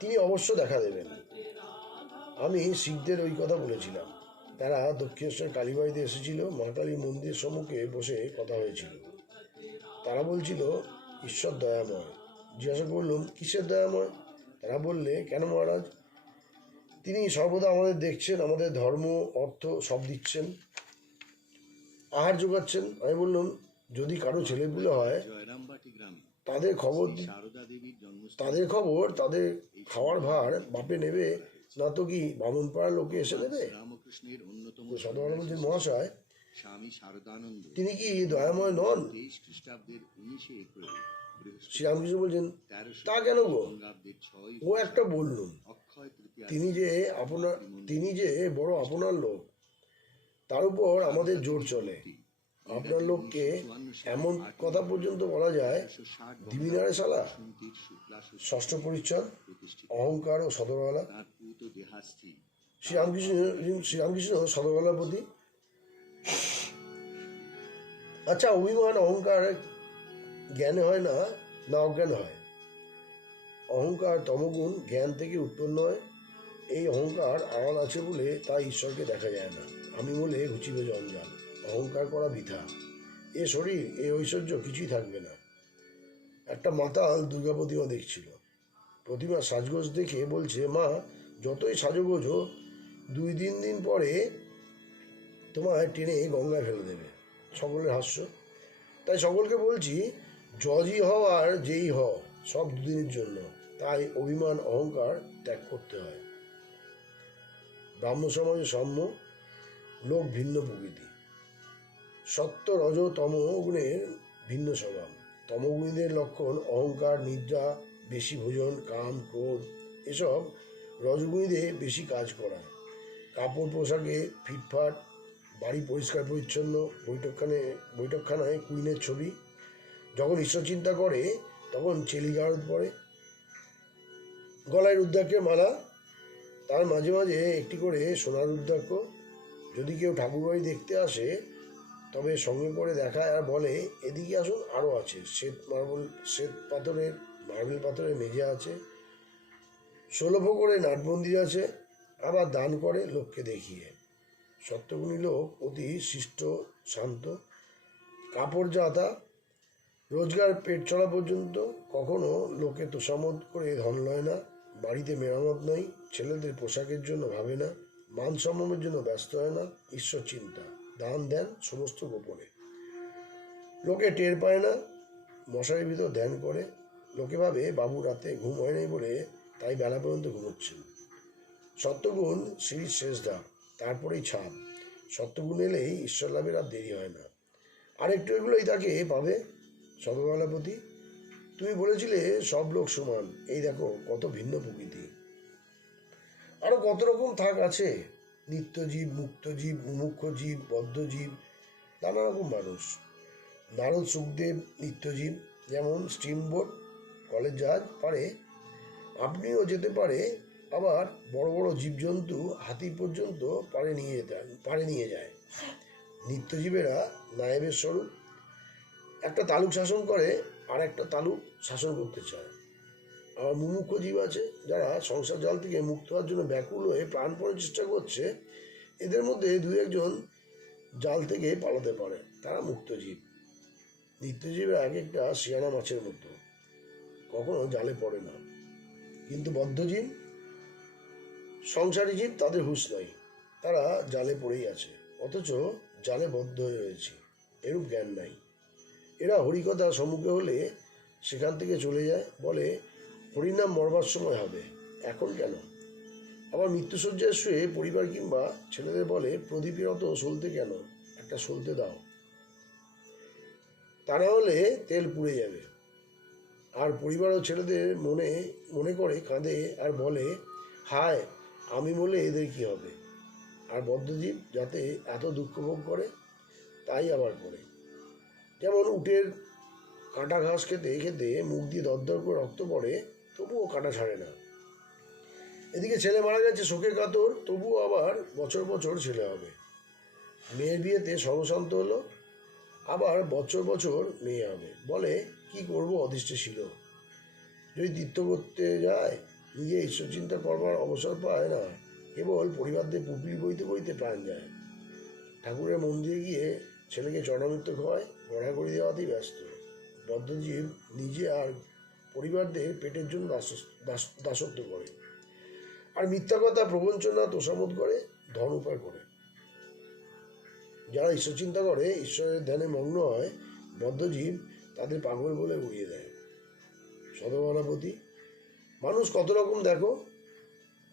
তিনি অবশ্য দেখা দেবেন। আমি শিখদের ওই কথা বলেছিলাম। তারা দক্ষিণেশ্বর কালীবাড়িতে এসেছিল, মা কালীর মন্দির সম্মুখে বসে কথা হয়েছিল। তারা বলছিল ঈশ্বর দয়াময়। জিজ্ঞাসা করলুম, কিসের দয়াময়? তারা বললে, কেন মহারাজ? তিনি সর্বদা আমাদের দেখছেন, আমাদের ধর্ম অর্থ সব দিচ্ছেন, আহার যোগাচ্ছেন। আমি বললাম, যদি কারো ছেলেপুলে হয়, জয়রামবাটি গ্রামে তাদের খবর সারদা দেবীর জন্মস্থান তাদের খাওয়ার ভার বাপে নেবে না, তো কি বামুনপাড়ার লোকে এসে নেবে? রামকৃষ্ণের অন্যতম সদর বলছেন, মহাশয়, স্বামী শারদানন্দ তিনি কি দয়াময় নন? 23 খ্রিস্টাব্দের 19 এপ্রিল শ্রীরামকৃষ্ণ বলছেন, 1300 তা কেন গো? বঙ্গাব্দের 6 ও একটা বললুম, অক্ষয় তৃতীয়া তিনি যে বড় আপনার লোক, তার উপর আমাদের জোর চলে। আপনার লোককে এমন কথা পর্যন্ত বলা যায়, দিবিনারে শালা। ষষ্ঠ পরিচ্ছদ, অহংকার ও সদরওয়ালা। তার পুত দেহাস্ত্রী শ্রীরামকৃষ্ণ সদরওয়ালার প্রতি। আচ্ছা, অভিমান অহংকার জ্ঞানে হয় না, না অজ্ঞান হয়? অহংকার তমগুণ, জ্ঞান থেকে উৎপন্ন হয়। এই অহংকার আড়াল আছে বলে তা ঈশ্বরকে দেখা যায় না। আমি বলে ঘুচিবে জঞ্জাল, অহংকার করা বৃথা। এ শরীর, এ ঐশ্বর্য কিছুই থাকবে না। একটা মাতাল দুর্গা প্রতিমা দেখছিল। প্রতিমা সাজগোজ দেখে বলছে, মা, যতই সাজগোজো, 2-3 দিন পরে তোমায় টেনে গঙ্গায় ফেলে দেবে। সকলের হাস্য। তাই সকলকে বলছি, জজই হও আর যেই হও, সব 2 দিনের জন্য। তাই অভিমান অহংকার ত্যাগ করতে হয়। ব্রাহ্ম সমাজে সাম্য, লোক ভিন্ন প্রকৃতি। সত্য রজ তম গুণের ভিন্ন স্বভাব। তমগুণীদের লক্ষণ অহংকার, নিদ্রা, বেশি ভোজন, কাম, ক্রোধ। এসব রজগুণীদের বেশি কাজ করায়। কাপড় পোশাকে ফিটফাট, বাড়ি পরিষ্কার পরিচ্ছন্ন, বৈঠকখানায় কুইনের ছবি। যখন ঈশ্বর চিন্তা করে, তখন চেলিগারদ পড়ে, গলায় রুদ্রাক্ষের মালা, তার মাঝে মাঝে একটি করে সোনার রুদ্রাক্ষ। যদি কেউ ঠাকুরবাড়ি দেখতে আসে, তবে সঙ্গে করে দেখায় আর বলে, এদিকে আসুন, আরও আছে। শ্বেত মার্বেল পাথরের মেঝে আছে, 16 করে নাট মন্দির আছে। আবার দান করে লোককে দেখিয়ে। সত্যগুণী লোক অতি শিষ্ট, শান্ত। কাপড় জাতা, রোজগার পেট চলা পর্যন্ত। কখনো লোকে তোষামত করে ধন লয় না। বাড়িতে মেরামত নাই, ছেলেদের পোশাকের জন্য ভাবে না, মান সম্মানের জন্য ব্যস্ত হয় না। ঈশ্বর চিন্তা, দান দেন সমস্ত গোপনে। লোকে টের পায় না, মশারির ভিতর ধ্যান করে। লোকে ভাবে বাবু রাতে ঘুম হয় নাই বলে তাই বেলা পর্যন্ত ঘুমোচ্ছেন। সত্যগুণ সিঁড়ির শেষ ধাপ, তারপরেই ছাদ। সত্যগুণ এলেই ঈশ্বর লাভের আর দেরি হয় না। আর একটু এগুলোই তাকে পাবে। সদরওয়ালাপতি, তুমি বলেছিলে সব লোক সমান, এই দেখো কত ভিন্ন প্রকৃতি। আরো কত রকম থাক আছে, নিত্যজীব, মুক্তজীব, মুমুক্ষ জীব, বদ্ধজীব, নানা রকম মানুষ। নারদ সুখদেব নিত্যজীব, যেমন স্টিমবোট কলের জাহাজ পারে আপনিও যেতে পারে, আবার বড় বড় জীবজন্তু হাতি পর্যন্ত পারে নিয়ে যায়। নিত্যজীবেরা নায়েবের স্বরূপ। একটা তালুক শাসন করে আর একটা তালুক শাসন করতে চায়। আবার মুমুক্ষ জীব আছে যারা সংসার জাল থেকে মুক্ত হওয়ার জন্য ব্যাকুল হয়ে প্রাণপণে চেষ্টা করছে। এদের মধ্যে দু একজন জাল থেকে পালাতে পারে, তারা মুক্ত জীব। নিত্যজীবের এক একটা শিয়ানা মাছের মতো, কখনো জালে পড়ে না। কিন্তু বদ্ধজীব, সংসারী জীব, তাদের হুঁশ নাই, তারা জালে পড়েই আছে, অথচ জালে বদ্ধ হয়ে রয়েছে, এরূপ জ্ঞান নাই। এরা হরিকথা সম্মুখে হলে সেখান থেকে চলে যায়, বলে হরিনাম মরবার সময় হবে, এখন কেন? আবার মৃত্যুশয্যায় শুয়ে পরিবার কিংবা ছেলেদের বলে প্রদীপের অত সলতে কেন, একটা সলতে দাও, তা না হলে তেল পুড়ে যাবে। আর পরিবার ও ছেলেদের মনে মনে করে কাঁদে আর বলে, হায় আমি বলে এদের কি হবে? আর বদ্ধজীব যাতে এত দুঃখ ভোগ করে তাই আবার করে। যেমন উটের কাঁটা ঘাস খেতে খেতে মুখ দিয়ে দরদর করে রক্ত পড়ে, তবুও কাঁটা ছাড়ে না। এদিকে ছেলে মারা গেছে শোকে কাতর, তবুও আবার বছর বছর ছেলে হবে। মেয়ের বিয়েতে সর্বশান্ত হলো, আবার বছর বছর মেয়ে হবে, বলে কি করব অদৃষ্টে ছিল। যদি তীর্থ করতে যায় নিজে ঈশ্বর চিন্তা করবার অবসর পায় না, কেবল পরিবারদের পুপিল বইতে বইতে প্রাণ যায়। ঠাকুরের মন্দিরে গিয়ে ছেলেকে চরণামৃত্য খাওয়ায়, গড়াগড়ি দেওয়াতেই ব্যস্ত। বদ্ধজীব নিজে আর পরিবারদের পেটের জন্য দাসত্ব করে, আর মিথ্যা কথা প্রবঞ্চনা তোষামোদ করে, ধন উপায় করে। যারা ঈশ্বর চিন্তা করে, ঈশ্বরের ধ্যানে মগ্ন হয়, বদ্ধজীব তাদের পাগল বলে উড়িয়ে দেয়। সদভাবনাপতি মানুষ কত রকম দেখো,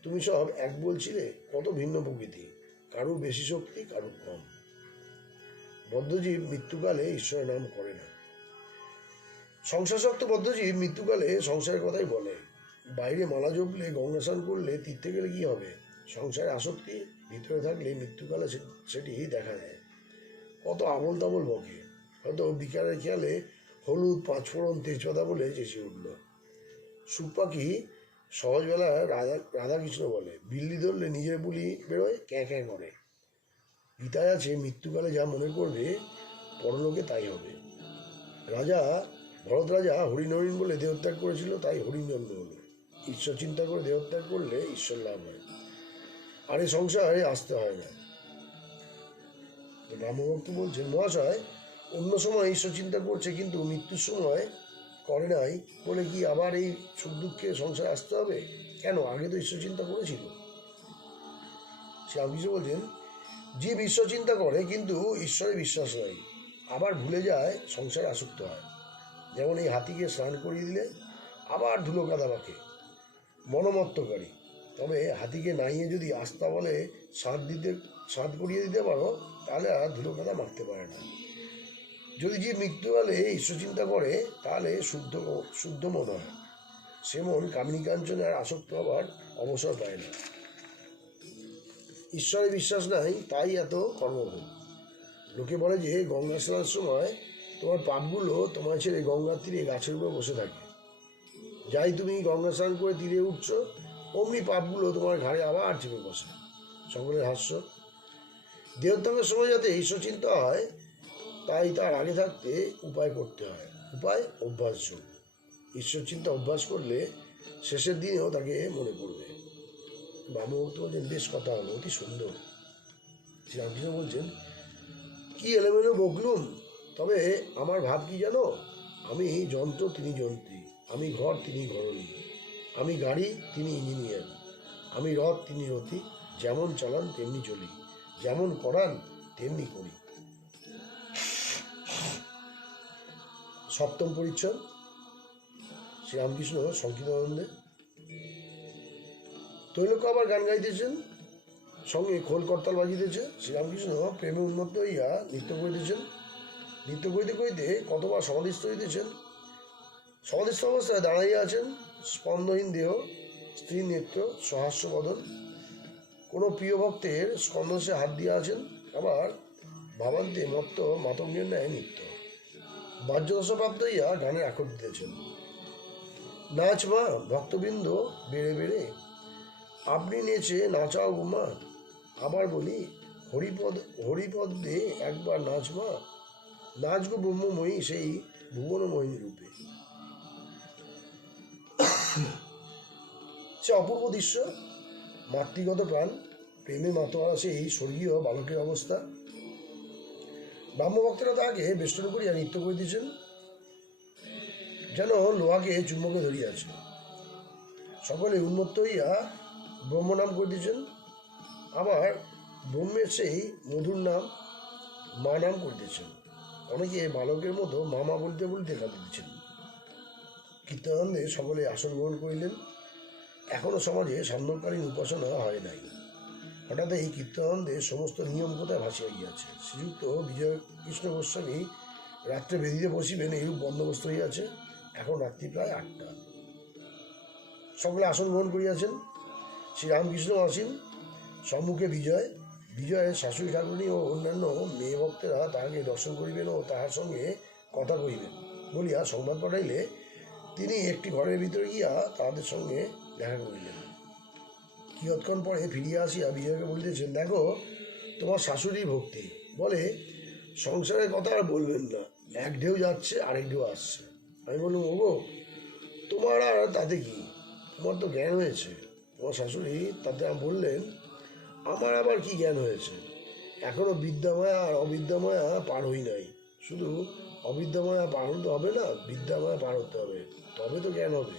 তুমি সব এক বলছিলে, কত ভিন্ন প্রকৃতি, কারুর বেশি শক্তি, কারুর কম। বদ্ধজীব মৃত্যুকালে ঈশ্বরের নাম করে না। সংসারশক্ত বদ্ধজীব মৃত্যুকালে সংসারের কথাই বলে। বাইরে মালা জপলে, গঙ্গা স্নান করলে, তীর্থে গেলে কি হবে? সংসারে আসক্তি ভিতরে থাকলে মৃত্যুকালে সেটি দেখা দেয়। কত আবল তাবল বকে, হয়তো বিকালের খেয়ালে হলুদ, পাঁচফোড়ন, তেজপাতা বলে চেঁচিয়ে উঠল। সুখ পাখি সহজবেলায় রাধাকৃষ্ণ বলে, বিল্লি ধরলে নিজের বুলি বেরোয়, ক্যাঁ ক্যাঁ করে। গীতায় আছে, মৃত্যুকালে যা মনে করবে পরলোকে তাই হবে। ভরত রাজা হরিণ হরিণ বলে দেহত্যাগ করেছিল, তাই হরিণ জন্ম হলো। ঈশ্বর চিন্তা করে দেহত্যাগ করলে ঈশ্বর লাভ হয়, আর এই সংসারে আসতে হয় না। ব্রাহ্মভক্ত বলছেন, মহাশয় অন্য সময় ঈশ্বর চিন্তা করছে, কিন্তু মৃত্যুর সময় করে নাই বলে কি আবার এই সুখ দুঃখে সংসারে আসতে হবে? কেন, আগে তো ঈশ্বর চিন্তা করেছিল। শ্রীরামকৃষ্ণ বলছেন, জীব ঈশ্বর চিন্তা করে কিন্তু ঈশ্বরে বিশ্বাস নাই, আবার ভুলে যায়, সংসারে আসক্ত হয়। যেমন এই হাতিকে স্নান করিয়ে দিলে আবার ধুলো কাদা মাখে, মনোমত্তকারী। তবে হাতিকে নাইয়ে যদি আস্থা বলে স্নান করিয়ে দিতে পারো, তাহলে আর ধুলো কাদা মাখতে পারে না। যদি জীব মৃত্যুকালে ঈশ্বর চিন্তা করে, তাহলে শুদ্ধ মন হয়, সে মন কামিনী কাঞ্চনে আর আসক্ত হবার অবসর পায় না। ঈশ্বরে বিশ্বাস নাই, তাই এত কর্মভোগ। লোকে বলে যে গঙ্গা স্নানের সময় তোমার পাপগুলো তোমার ছেড়ে গঙ্গার তীরে গাছের উপর বসে থাকে। যাই তুমি গঙ্গা স্নান করে তীরে উঠছো, অমনি পাপগুলো তোমার ঘাড়ে আবার চেপে বসে। সকলের হাস্য। দেহত্যাগের সময় যাতে ঈশ্বর চিন্তা হয়, তাই তার আগে থাকতে উপায় করতে হয়। উপায় অভ্যাসযোগ। ঈশ্বর চিন্তা অভ্যাস করলে শেষের দিনেও তাকে মনে পড়বে। ব্রাহ্মভক্ত বলছেন, বেশ কথা হলো, অতি সুন্দর। শ্রীরামকৃষ্ণ বলছেন, কি এলোমেলো বকলুম, তবে আমার ভাব কি জানো? আমি যন্ত্র, তিনি যন্ত্রী। আমি ঘর, তিনি ঘরণী। আমি গাড়ি, তিনি ইঞ্জিনিয়ার। আমি রথ, তিনি রথী। যেমন চালান তেমনি চলি, যেমন করান তেমনি করি। সপ্তম পরিচ্ছদ, শ্রীরামকৃষ্ণ সংকীর্তনানন্দে। তৈলক্য আবার গান গাইতেছেন, সঙ্গে খোল করতাল বাজিতেছে। শ্রীরামকৃষ্ণ প্রেমে উন্মত্ত হইয়া নৃত্য করিতেছেন। নৃত্য করিতে করিতে কতবার সমাধিস্থ হইতেছেন। সমাধিস্থ অবস্থায় দাঁড়াইয়া আছেন, স্পন্দহীন দেহ, স্ত্রীর নেত্র, সহাস্য বদন। কোনো প্রিয় ভক্তের স্কন্ধসে হাত দিয়া আছেন, আবার ভাবান্তে মত্ত মাতঙ্গের ন্যায় নৃত্য। বাহ্যদশা প্রাপ্ত হইয়া গানের আখর দিতেছেন। নাচ মা ভক্তবৃন্দ বেড়ে বেড়ে, আপনি নেচে নাচাও গো মা। আবার বলি, হরিপদে একবার নাচ মা, নাচ গো ব্রহ্মময়ী সেই ভুবনময়ী রূপে। সে অপূর্ব দৃশ্য, মাতৃগত প্রাণ, প্রেমে মাতোয়ারা সেই স্বর্গীয় বালকের অবস্থা। ব্রাহ্মভক্তরা তাহাকে বেষ্টন করিয়া নৃত্য করিতেছেন, যেন লোহাকে চুম্বকে ধরিয়াছে। সকলে উন্মত্ত হইয়া ব্রহ্মনাম করিতেছেন, আবার ব্রহ্মের সেই মধুর নাম মা নাম করিতেছেন। অনেকে বালকের মতো মামা বলতে বলতে কাঁদিতেছেন। কীর্তনানন্দে সকলে আসন গ্রহণ করিলেন। এখনও সমাজে সান্ধ্যকালীন উপাসনা হয় নাই। হঠাৎ এই কীর্তনানন্দের সমস্ত নিয়ম কোথায় ভাসিয়া গিয়াছে। শ্রীযুক্ত বিজয় কৃষ্ণ গোস্বামী রাত্রে বেদিতে বসিবেন এইরূপ বন্দোবস্ত হইয়াছে। এখন রাত্রি প্রায় 8টা। সকলে আসন গ্রহণ করিয়াছেন। শ্রীরামকৃষ্ণ আসীন, সম্মুখে বিজয়ের শাশুড়ি ঠাকুরনী ও অন্যান্য মেয়ে ভক্তেরা তাহাকে দর্শন করিবেন ও তাহার সঙ্গে কথা কহিবেন বলিয়া সংবাদ পাঠাইলে তিনি একটি ঘরের ভিতরে গিয়া তাহাদের সঙ্গে দেখা করিলেন। কিয়ৎক্ষণ পরে ফিরিয়া আসিয়া বিজয়কে বলিতেছেন, দেখো তোমার শাশুড়ির ভক্তি, বলে সংসারের কথা আর বলবেন না, এক ঢেউ যাচ্ছে আরেক ঢেউ আসছে। আমি বললাম, ওগো তোমার আর তাতে কি, তোমার তো জ্ঞান হয়েছে। তোমার শাশুড়ি তাতে বললেন, আমার আবার কি জ্ঞান হয়েছে, এখনো বিদ্যামায়া আর অবিদ্যামায়া পার হই নাই। শুধু অবিদ্যামায়া পার হতে হবে না, বিদ্যামায়া পার হতে হবে, তবে তো জ্ঞান হবে।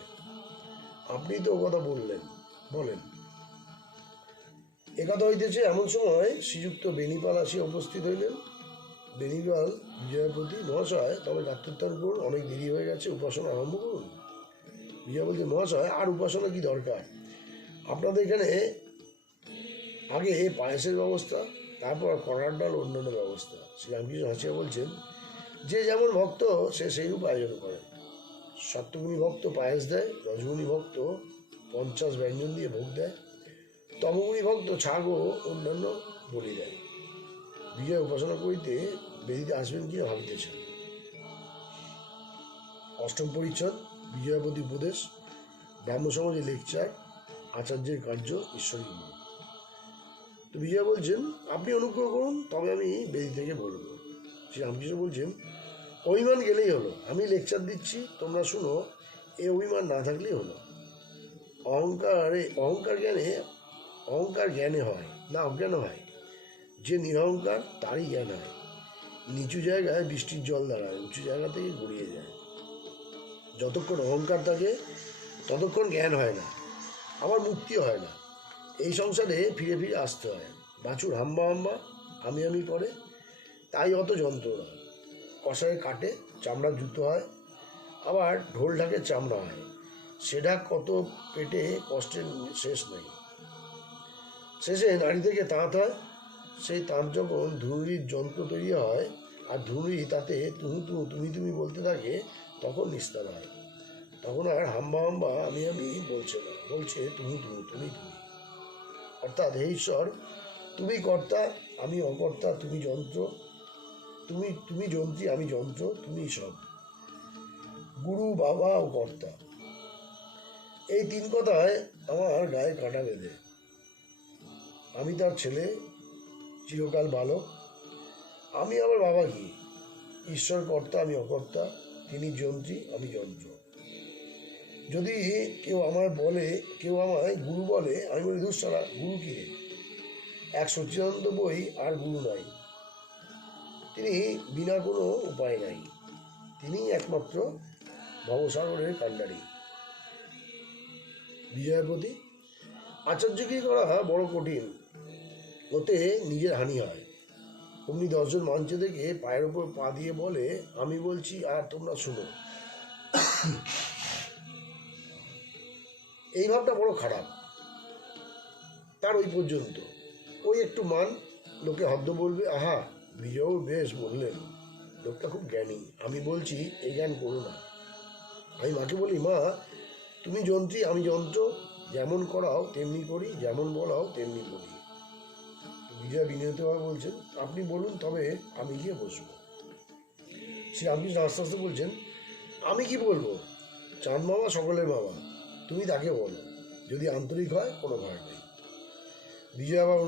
আপনি তো ও কথা বলেন। একথা হইতেছে, এমন সময় শ্রীযুক্ত বেণীপাল আসিয়া উপস্থিত হইলেন। বেণীপাল বিজয়ের প্রতি, মহাশয় তবে গাত্রোত্থান করুন, অনেক দেরি হয়ে গেছে, উপাসনা আরম্ভ করুন। বিজয় বলছে, মহাশয় আর উপাসনা কি দরকার, আপনাদের এখানে আগে পায়েসের ব্যবস্থা, তারপর কড়ার ডাল অন্যান্য ব্যবস্থা। শ্রীরামকৃষ্ণ হাসিয়া বলছেন, যে যেমন ভক্ত সে সেইরূপ আয়োজন করে। সত্যগুণী ভক্ত পায়েস দেয়, রজগুণী ভক্ত 50 ব্যঞ্জন দিয়ে ভোগ দেয়, তমগুণী ভক্ত ছাগ ও অন্যান্য বলি দেয়। বিজয় উপাসনা করিতে বেদিতে আসবেন কিনা ভাবিতেছেন। অষ্টম পরিচ্ছদ, বিজয়ের প্রতি উপদেশ, ব্রাহ্ম সমাজে লেকচার, আচার্যের কার্য, ঈশ্বরী গুণ। তো বিজয় বলছেন, আপনি অনুগ্রহ করুন, তবে আমি বেদি থেকে বলবো। শ্রীরামকৃষ্ণ বলছেন, অভিমান গেলেই হলো, আমি লেকচার দিচ্ছি, তোমরা শুনো, এ অভিমান না থাকলেই হলো। অহংকার জ্ঞানে হয় না, অজ্ঞান হয়। যে নিরহংকার তারই জ্ঞান হয়। নিচু জায়গায় বৃষ্টির জল দাঁড়ায়, উঁচু জায়গা থেকে গড়িয়ে যায়। যতক্ষণ অহংকার থাকে ততক্ষণ জ্ঞান হয় না, আবার মুক্তি হয় না। এই সংসারে ফিরে ফিরে আসতে হয়। বাছুর হাম্বা আমি করে, তাই অত যন্ত্রণা। কষায় কাটে, চামড়ার জুতো হয়, আবার ঢোল ঢাকে চামড়া হয়। সেটা কত পেটে কষ্টের শেষ নেই। শেষে নাড়ি থেকে তাঁত হয়। সেই তাঁত যখন ধুনুরির যন্ত্র তৈরি হয় আর ধুনুরি তাতে তুমি বলতে থাকে, তখন নিস্তার হয়। তখন আর হাম্বা আমি বলছে না, বলছে তুমি। অর্থাৎ, হে ঈশ্বর, তুমি কর্তা আমি অকর্তা, তুমি যন্ত্র, তুমি যন্ত্রী আমি যন্ত্র, তুমি সব, গুরু বাবা ও কর্তা। এই 3 কথায় আমার গায়ে কাঁটা বেঁধে। আমি তার ছেলে, চিরকাল বালক। আমি আমার বাবা কি? ঈশ্বর কর্তা আমি অকর্তা, তিনি যন্ত্রী আমি যন্ত্র। যদি কেউ আমায় গুরু বলে, আমি বলি, দূর সারা, গুরু কি রে? এক সচ্চিদানন্দ বই আর গুরু নাই। তিনি বিনা কোনো উপায় নাই, তিনি একমাত্র ভবসাগরের কাণ্ডারি। বিজয়ের প্রতি, আচার্যগিরি করা বড় কঠিন, ওতে নিজের হানি হয়। অমনি 10 জন মঞ্চে থেকে পায়ের ওপর পা দিয়ে বলে, আমি বলছি আর তোমরা শুনো। এই ভাবটা বড় খারাপ। তার ওই পর্যন্ত, ওই একটু মান, লোকে হদ্দ বলবে, আহা বিজয়ও বেশ বললেন, লোকটা খুব জ্ঞানী। আমি বলছি এই জ্ঞান করো না। আমি মাকে বলি, মা তুমি যন্ত্রী আমি যন্ত্র, যেমন করাও তেমনি করি, যেমন বলাও তেমনি করি। বিজয় বিনীতভাবে বলছেন, আপনি বলুন, তবে আমি গিয়ে বসবো। শ্রী রামকৃষ্ণ আস্তে আস্তে বলছেন, আমি কি বলবো, চাঁদ মামা সকলের মামা, তুমি তাকে বলো, যদি আন্তরিক হয় কোনো ভয় নেই। বিজয় আবার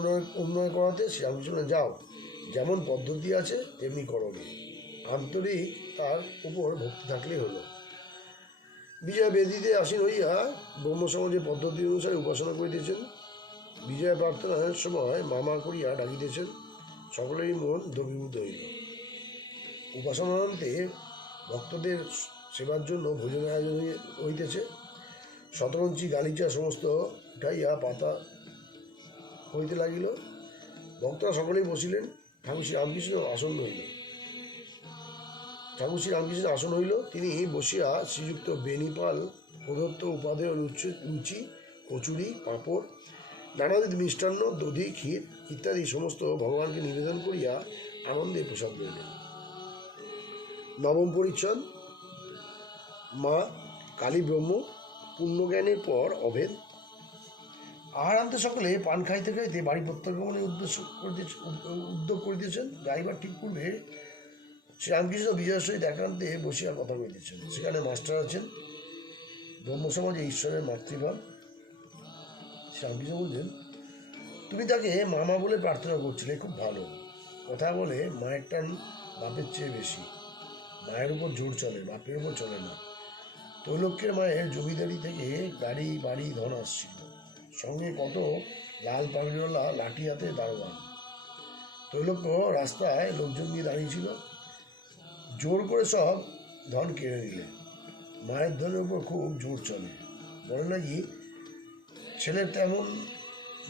উন্নয়ন করাতে শ্রীরামকৃষ্ণ যাও, যেমন পদ্ধতি আছে তেমনি করবে, আন্তরিক তার উপর ভক্তি থাকলেই হলো। বিজয় বেদিতে আসীন হইয়া ব্রহ্মসমাজের পদ্ধতি অনুসারে উপাসনা করিতেছেন। বিজয় প্রার্থনার সময় মামা করিয়া ডাকিতেছেন, সকলেরই মন দ্রবীভূত হইল। উপাসনান্তে ভক্তদের সেবার জন্য ভোজনের আয়োজন হইতেছে। শতরঞ্চি গালিচা সমস্ত উঠাইয়া পাতা হইতে লাগিল। ভক্তরা সকলেই বসিলেন। ঠাকুর শ্রী রামকৃষ্ণ আসন হইল। তিনি বসিয়া শ্রীযুক্ত বেণীপাল প্রদত্ত উপাদেয় লুচি, কচুরি, পাঁপড়, নানাবিধ মিষ্টান্ন, দধি, ক্ষীর ইত্যাদি সমস্ত ভগবানকে নিবেদন করিয়া আনন্দে প্রসাদ লইলেন। নবম পরিচ্ছদ। মা কালী ব্রহ্ম পুণ্যজ্ঞানের পর অভেদ। আহারান্তে সকলে পান খাইতে খাইতে বাড়ি প্রত্যাগমনের উদ্যোগ করিতেছেন। যাইবার ঠিক পূর্বে শ্রীরামকৃষ্ণ বিজয়ের সহিত একান্তে বসিয়া কথা কইতেছেন। সেখানে মাস্টার আছেন। ব্রহ্মসমাজে ঈশ্বরের মাতৃভাব। শ্রীরামকৃষ্ণ বলছেন, তুমি তাকে মামা বলে প্রার্থনা করছিলে, খুব ভালো কথা। বলে মায়ের টান বাপের চেয়ে বেশি। মায়ের উপর জোর চলে, বাপের উপর চলে না। তৈলক্যের মায়ের জমিদারি থেকে গাড়ি বাড়ি ধন আসছিল, সঙ্গে কত লাল পাগড়িওয়ালা লাঠি হাতে দারোয়ান। তৈলক্য রাস্তায় লোকজন নিয়ে দাঁড়িয়েছিল, জোর করে সব ধন কেড়ে নিলে। মায়ের ধনের উপর খুব জোর চলে, বলে নাকি ছেলের তেমন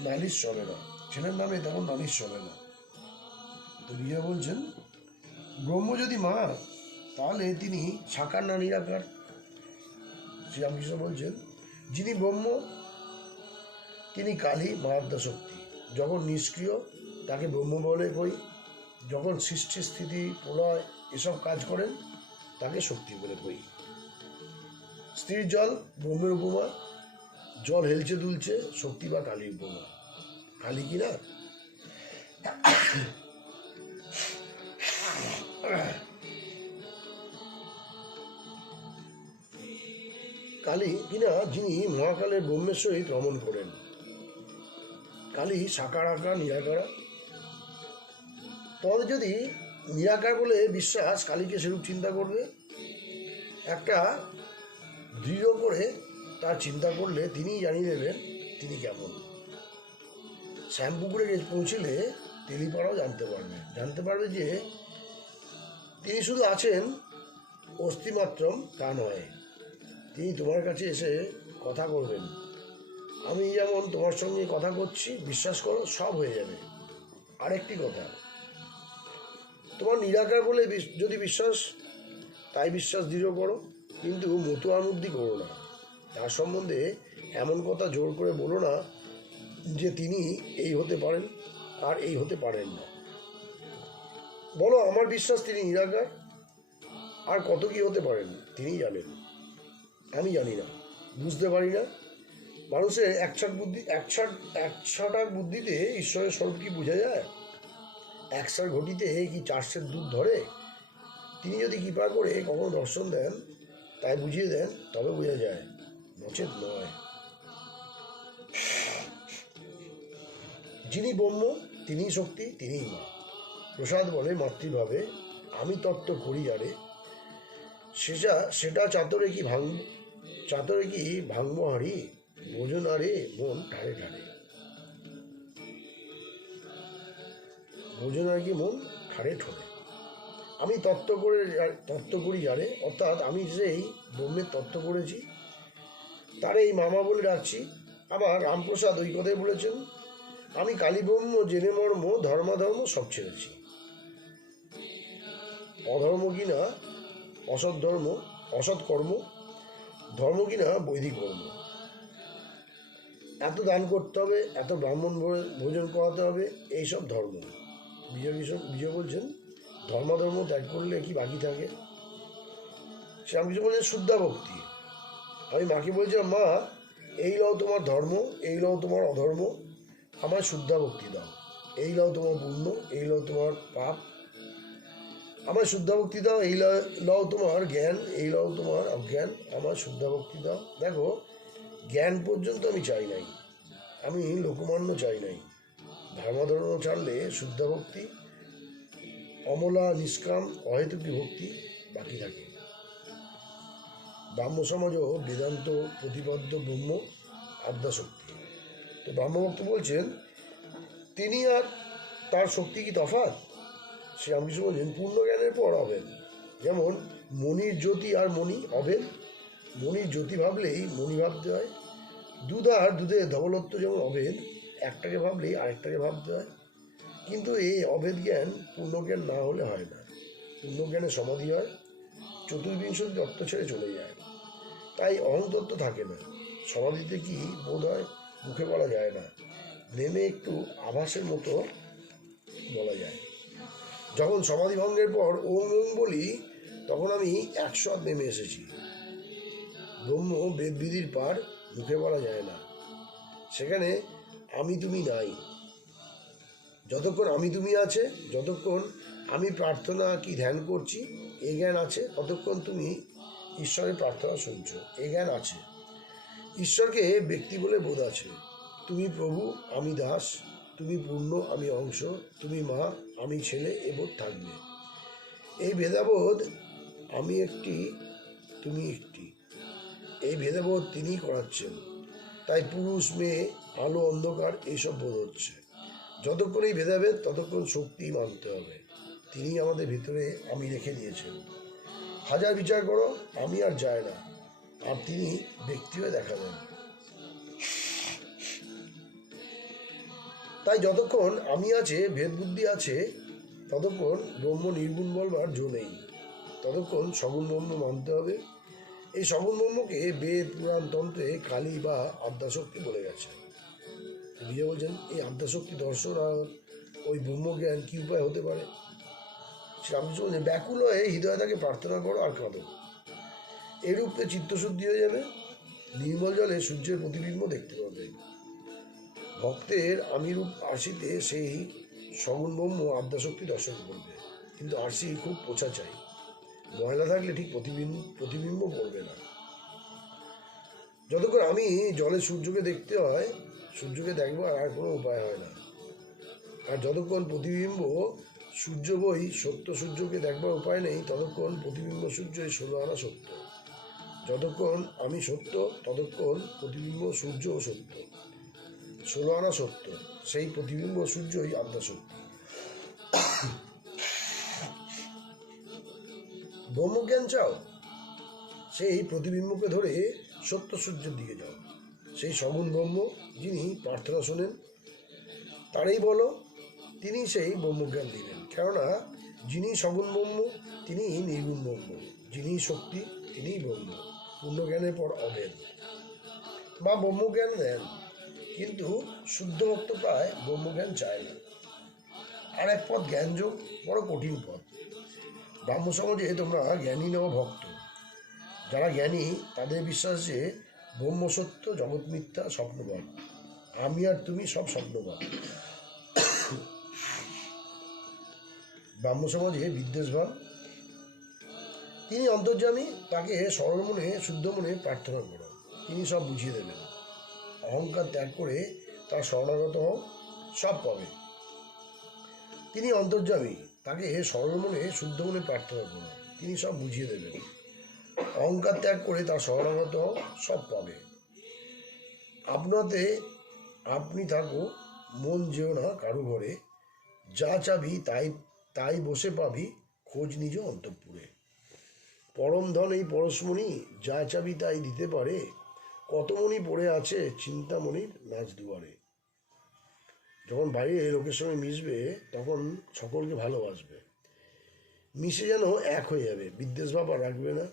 নালিশ চলে না, ছেলের নামে তেমন নালিশ চলে না। তো বিজয় বলছেন, ব্রহ্ম যদি মা, তাহলে তিনি সাকার না নিরাকার? শ্রীরামকৃষ্ণ বলছেন, যিনি ব্রহ্ম তিনি কালী, মারাত্মা শক্তি। যখন নিষ্ক্রিয় তাকে ব্রহ্ম বলে কই, যখন সৃষ্টি স্থিতি প্রলয় এসব কাজ করেন তাকে শক্তি বলে কই। স্থির জল ব্রহ্মের উপমা, জল হেলছে দুলছে, শক্তি বা কালীর উপমা। কালী কি না? কালী কিনা যিনি মহাকালের ব্রহ্মের সহিত রমণ করেন। কালী সাকার আকার নিরাকারা। তোমাদের যদি নিরাকার বলে বিশ্বাস, কালীকে সেরূপ চিন্তা করবে। একটা দৃঢ় করে তার চিন্তা করলে তিনিই জানিয়ে দেবেন তিনি কেমন। শ্যামপুকুরে পৌঁছলে তেলিপাড়াও জানতে পারবে যে তিনি শুধু আছেন অস্থিমাত্রম তা নয়, তিনি তোমার কাছে এসে কথা করবেন। আমি যেমন তোমার সঙ্গে কথা করছি, বিশ্বাস করো সব হয়ে যাবে। আরেকটি কথা, তোমার নিরাকার বলে যদি বিশ্বাস, তাই বিশ্বাস দৃঢ় করো, কিন্তু মতুয়ামুদ্দি করো না। তার সম্বন্ধে এমন কথা জোর করে বলো না যে তিনি এই হতে পারেন আর এই হতে পারেন না। বলো, আমার বিশ্বাস তিনি নিরাকার, আর কত কি হতে পারেন তিনি জানেন, আমি জানি না, বুঝতে পারি না। মানুষের একছাটাক বুদ্ধিতে ঈশ্বরের স্বরূপ কি বোঝা যায়? একসার ঘটিতে কি 4 সের দুধ ধরে? তিনি যদি কৃপা করে কখনো দর্শন দেন, তাই বুঝিয়ে দেন, তবে বোঝা যায়, নচেত নয়। যিনি ব্রহ্ম তিনিই শক্তি, তিনিই মা। প্রসাদ বলে মাতৃভাবে, আমি তত্ত্ব করি যারে, সেটা চাতরে কি ভাঙব হাঁড়ি, ভোজন আরে মন ঠাড়ে ঠাড়ে। ভোজন আর কি মন ঠাড়ে ঠোড়ে। আমি তত্ত্ব করি যারে, অর্থাৎ আমি সেই ব্রহ্মের তত্ত্ব করেছি, তারে এই মামা বলে ডাকছি। আবার রামপ্রসাদ ওই কথাই বলেছেন, আমি কালী ব্রহ্ম জেনে মর্ম, ধর্মাধর্ম সব ছেড়েছি। অধর্ম কিনা অসৎ কর্ম, ধর্ম কিনা বৈদিক কর্ম। এত দান করতে হবে, এত ব্রাহ্মণ ভোজন করাতে হবে, এইসব ধর্ম। বিজয় বলছেন, ধর্মাধর্ম ত্যাগ করলে কি বাকি থাকে? শ্রীরামকৃষ্ণ বলছেন, শুদ্ধা ভক্তি। আমি মাকে বলছিলাম, মা এই লও তোমার ধর্ম, এই লও তোমার অধর্ম, আমার শুদ্ধা ভক্তি দাও। এই লও তোমার পুণ্য, এই লও তোমার পাপ। আমার শুদ্ধ ভক্তি দাও, এই লও তোমার জ্ঞান, এই লও তোমার অজ্ঞান, আমার শুদ্ধ ভক্তি দাও। দেখো, জ্ঞান পর্যন্ত আমি চাই নাই, আমি লোকমান্য চাই নাই, ধর্মধর্ম ছাড়লে শুদ্ধ ভক্তি, অমলা নিষ্কাম অহেতুকী ভক্তি বাকি থাকে। ব্রাহ্ম সমাজ ও বেদান্ত প্রতিপাদ্য ব্রহ্ম আদ্যাশক্তি। তো ব্রাহ্মভক্ত বলছেন তিনি আর তার শক্তি কি তফাৎ? শ্রীরামকৃষ্ণ বলছেন পূর্ণ জ্ঞানের পর অভেদ। যেমন মণির জ্যোতি আর মণি অভেদ, মণির জ্যোতি ভাবলেই মণি ভাবতে হয়। দুধ আর দুধের ধবলত্ব যেমন অভেদ, একটাকে ভাবলেই আরেকটাকে ভাবতে হয়। কিন্তু এই অভেদ জ্ঞান পূর্ণজ্ঞান না হলে হয় না। পূর্ণজ্ঞানে সমাধি হয়, চতুর্বিংশতি তত্ত্ব ছেড়ে চলে যায়, তাই অহংতত্ত্ব থাকে না। সমাধিতে কি বোধ হয় মুখে বলা যায় না, নেমে একটু আভাসের মতো বলা যায়। যখন সমাধি ভঙ্গের পর ওম ওম বলি, তখন আমি 100 হাত নেমে এসেছি। ব্রহ্ম বেদবিধির পার, মুখে বলা যায় না। সেখানে আমি তুমি নাই। যতক্ষণ আমি তুমি আছে, যতক্ষণ আমি প্রার্থনা কি ধ্যান করছি এই জ্ঞান আছে, ততক্ষণ তুমি ঈশ্বরের প্রার্থনা শুনছো এই জ্ঞান আছে। ঈশ্বরকে ব্যক্তি বলে বোধ আছে। তুমি প্রভু, আমি দাস, তুমি পূর্ণ, আমি অংশ, তুমি মা, আমি ছেলে, এ বোধ থাকবে। এই ভেদাবোধ, আমি একটি, তুমি একটি, এই ভেদাবোধ তিনিই করাচ্ছেন। তাই পুরুষ মেয়ে, আলো অন্ধকার এইসব বোধ হচ্ছে। যতক্ষণ এই ভেদাভেদ, ততক্ষণ শক্তি মানতে হবে। তিনি আমাদের ভিতরে আমি রেখে দিয়েছেন। হাজার বিচার করো, আমি আর যায় না, আর তিনি ব্যক্তি হয়ে দেখা দেন। তাই যতক্ষণ আমি আছে, ভেদ বুদ্ধি আছে, ততক্ষণ ব্রহ্ম নির্গুণ বলবার জো নেই। ততক্ষণ সগুণ ব্রহ্ম মানতে হবে। এই সগুণ ব্রহ্মকে বেদ পুরাণ তন্ত্রে কালী বা আদ্যাশক্তি বলে গেছে। বিজয় বলছেন এই আদ্যাশক্তি দর্শন আর ওই ব্রহ্মজ্ঞান কী উপায় হতে পারে? শ্রীরামকৃষ্ণ বলছেন ব্যাকুল হয়ে হৃদয় তাকে প্রার্থনা করো আর কাঁদো, এরূপে চিত্তশুদ্ধি হয়ে যাবে। নির্মল জলে সূর্যের প্রতিবিম্ব দেখতে পাবে। ভক্তের আমিরূপ আরশিতে সেই সগুণ ব্রহ্ম আদ্যাশক্তি দর্শন করবে। কিন্তু আরশি খুব পোছা চাই, ময়লা থাকলে ঠিক প্রতিবিম্ব পড়বে না। যতক্ষণ আমি জলে সূর্যকে দেখতে হয়, সূর্যকে দেখবার আর কোনো উপায় হয় না। আর যতক্ষণ প্রতিবিম্ব সূর্য বই সত্য সূর্যকে দেখবার উপায় নেই, ততক্ষণ প্রতিবিম্ব সূর্যই 16 আনা সত্য। যতক্ষণ আমি সত্য, ততক্ষণ প্রতিবিম্ব সূর্যও সত্য। 16 আনা সত্য, সেই প্রতিবিম্ব সূর্যই আদ্যাশক্তি। ব্রহ্মজ্ঞান চাও, সেই প্রতিবিম্বকে ধরে সত্য সূর্যের দিকে যাও। সেই সগুণ ব্রহ্ম যিনি প্রার্থনা শোনেন, তারই বলো, তিনি সেই ব্রহ্মজ্ঞান দিবেন। কেননা যিনি সগুণ ব্রহ্ম তিনি নির্গুণ ব্রহ্ম, যিনি শক্তি তিনি ব্রহ্ম। পূর্ণজ্ঞানের পর অভেদ বা ব্রহ্মজ্ঞান দেন, কিন্তু শুদ্ধ ভক্ত প্রায় ব্রহ্মজ্ঞান চায় না। আর এক পথ জ্ঞানযোগ, বড় কঠিন পথ। ব্রাহ্ম সমাজে তোমরা জ্ঞানী নও ভক্ত। যারা জ্ঞানী তাদের বিশ্বাস যে ব্রহ্ম সত্য, জগৎ মিথ্যা, স্বপ্নবাদ, আমি আর তুমি সব স্বপ্নবাদ। ব্রাহ্ম সমাজে বিদ্বেষভাব। তিনি অন্তর্যামী, তাকে সরল মনে শুদ্ধ মনে প্রার্থনা করো, তিনি সব বুঝিয়ে দেবেন। অহংকার ত্যাগ করে তার শরণাগত হও, সব পাবে। তিনি অন্তর্যামী, তাকে সরল মনে শুদ্ধ মনে প্রার্থনা করো, তিনি সব বুঝিয়ে দেবেন। অহংকার ত্যাগ করে তার শরণাগত হও, সব পাবে। আপনাতে আপনি থাকো, মন যেও না কারু ঘরে, যা চাবি তাই তাই বসে পাবি, খোঁজ নিজ অন্তঃপুরে। পরম ধন এই পরশমণি, যা চাবি তাই দিতে পারে, কত মণি পড়ে আছে চিন্তামণির নাচ দুয়ারে। যখন বাইরে লোকের সঙ্গে মিশবে, তখন সকলকে ভালোবাসবে, মিশে যেন এক হয়ে যাবে, বিদ্বেষভাব আর রাখবে না।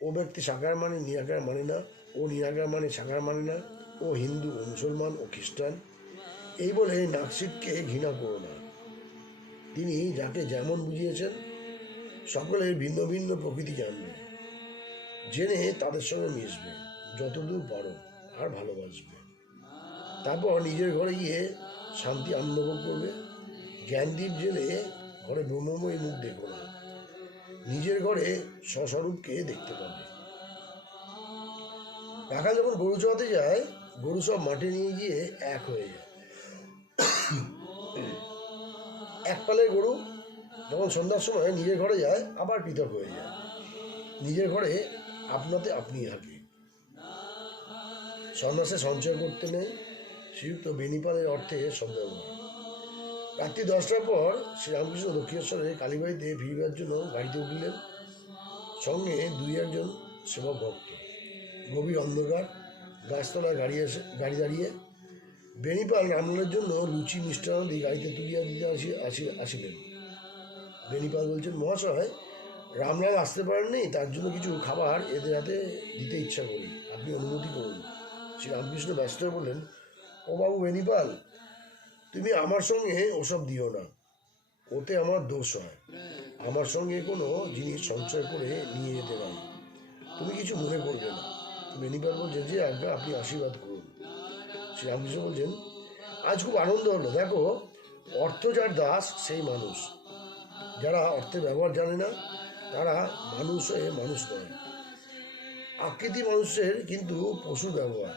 ও ব্যক্তি সাকার মানে নিরাকার মানে না, ও নিরাকার মানে সাকার মানে না, ও হিন্দু, ও মুসলমান, ও খ্রিস্টান, এই বলে নাস্তিককে ঘৃণা করো না। তিনি যাকে যেমন বুঝিয়েছেন, সকলের ভিন্ন ভিন্ন প্রকৃতি জানবে, জেনে তাদের সঙ্গে মিশবে যতদূর পারো, আর ভালোবাসবে। তারপর নিজের ঘরে গিয়ে শান্তি আনন্দ ভোগ করবে। জ্ঞানদীপ জেলে ঘরে ব্রহ্মময় মুখ দেখো না, নিজের ঘরে স্বস্বরূপকে দেখতে পাবে। রাখাল যখন গরু চড়াতে যায়, গরু সব মাঠে নিয়ে গিয়ে এক হয়ে যায়। এক পালের গরু যখন সন্ধ্যার সময় নিজের ঘরে যায়, আবার পৃথক হয়ে যায়। নিজের ঘরে আপনাতে আপনি থাকে। সন্ন্যাসে সঞ্চয় করতে নেই, শ্রীযুক্ত বেনিপালের অর্থে সন্দেহ নয়। রাত্রি 10টার পর শ্রীরামকৃষ্ণ দক্ষিণেশ্বরে কালীবাড়িতে ভিড়বার জন্য গাড়িতে উঠলেন। সঙ্গে 2-1 সেবক ভক্ত। গভীর অন্ধকার, গাছতলায় গাড়ি দাঁড়িয়ে। বেনিপাল রামলালের জন্য লুচি মিষ্টান্ন গাড়িতে তুলিয়া দিতে আসিলেন। বেনিপাল বলছেন, মহাশয়, রামলাল আসতে পারেননি, তার জন্য কিছু খাবার এদের হাতে দিতে ইচ্ছা করি, আপনি অনুমতি করুন। শ্রী রামকৃষ্ণ ব্যস্ত হয়ে বললেন, ও বাবু বেনিপাল, তুমি আমার সঙ্গে ওসব দিও না, ওতে আমার দোষ হয়। আমার সঙ্গে কোনো জিনিস সঞ্চয় করে নিয়ে যেতে পারি, তুমি কিছু মনে করবে না। বেনিপাল বলছেন, যে আজ্ঞা, আপনি আশীর্বাদ করুন। শ্রী রামকৃষ্ণ বলছেন, আজ খুব আনন্দ হলো। দেখো, অর্থ যার দাস সেই মানুষ। যারা অর্থের ব্যবহার জানে না, তারা মানুষ হয়ে মানুষ নয়। আকৃতি মানুষের, কিন্তু পশুর ব্যবহার।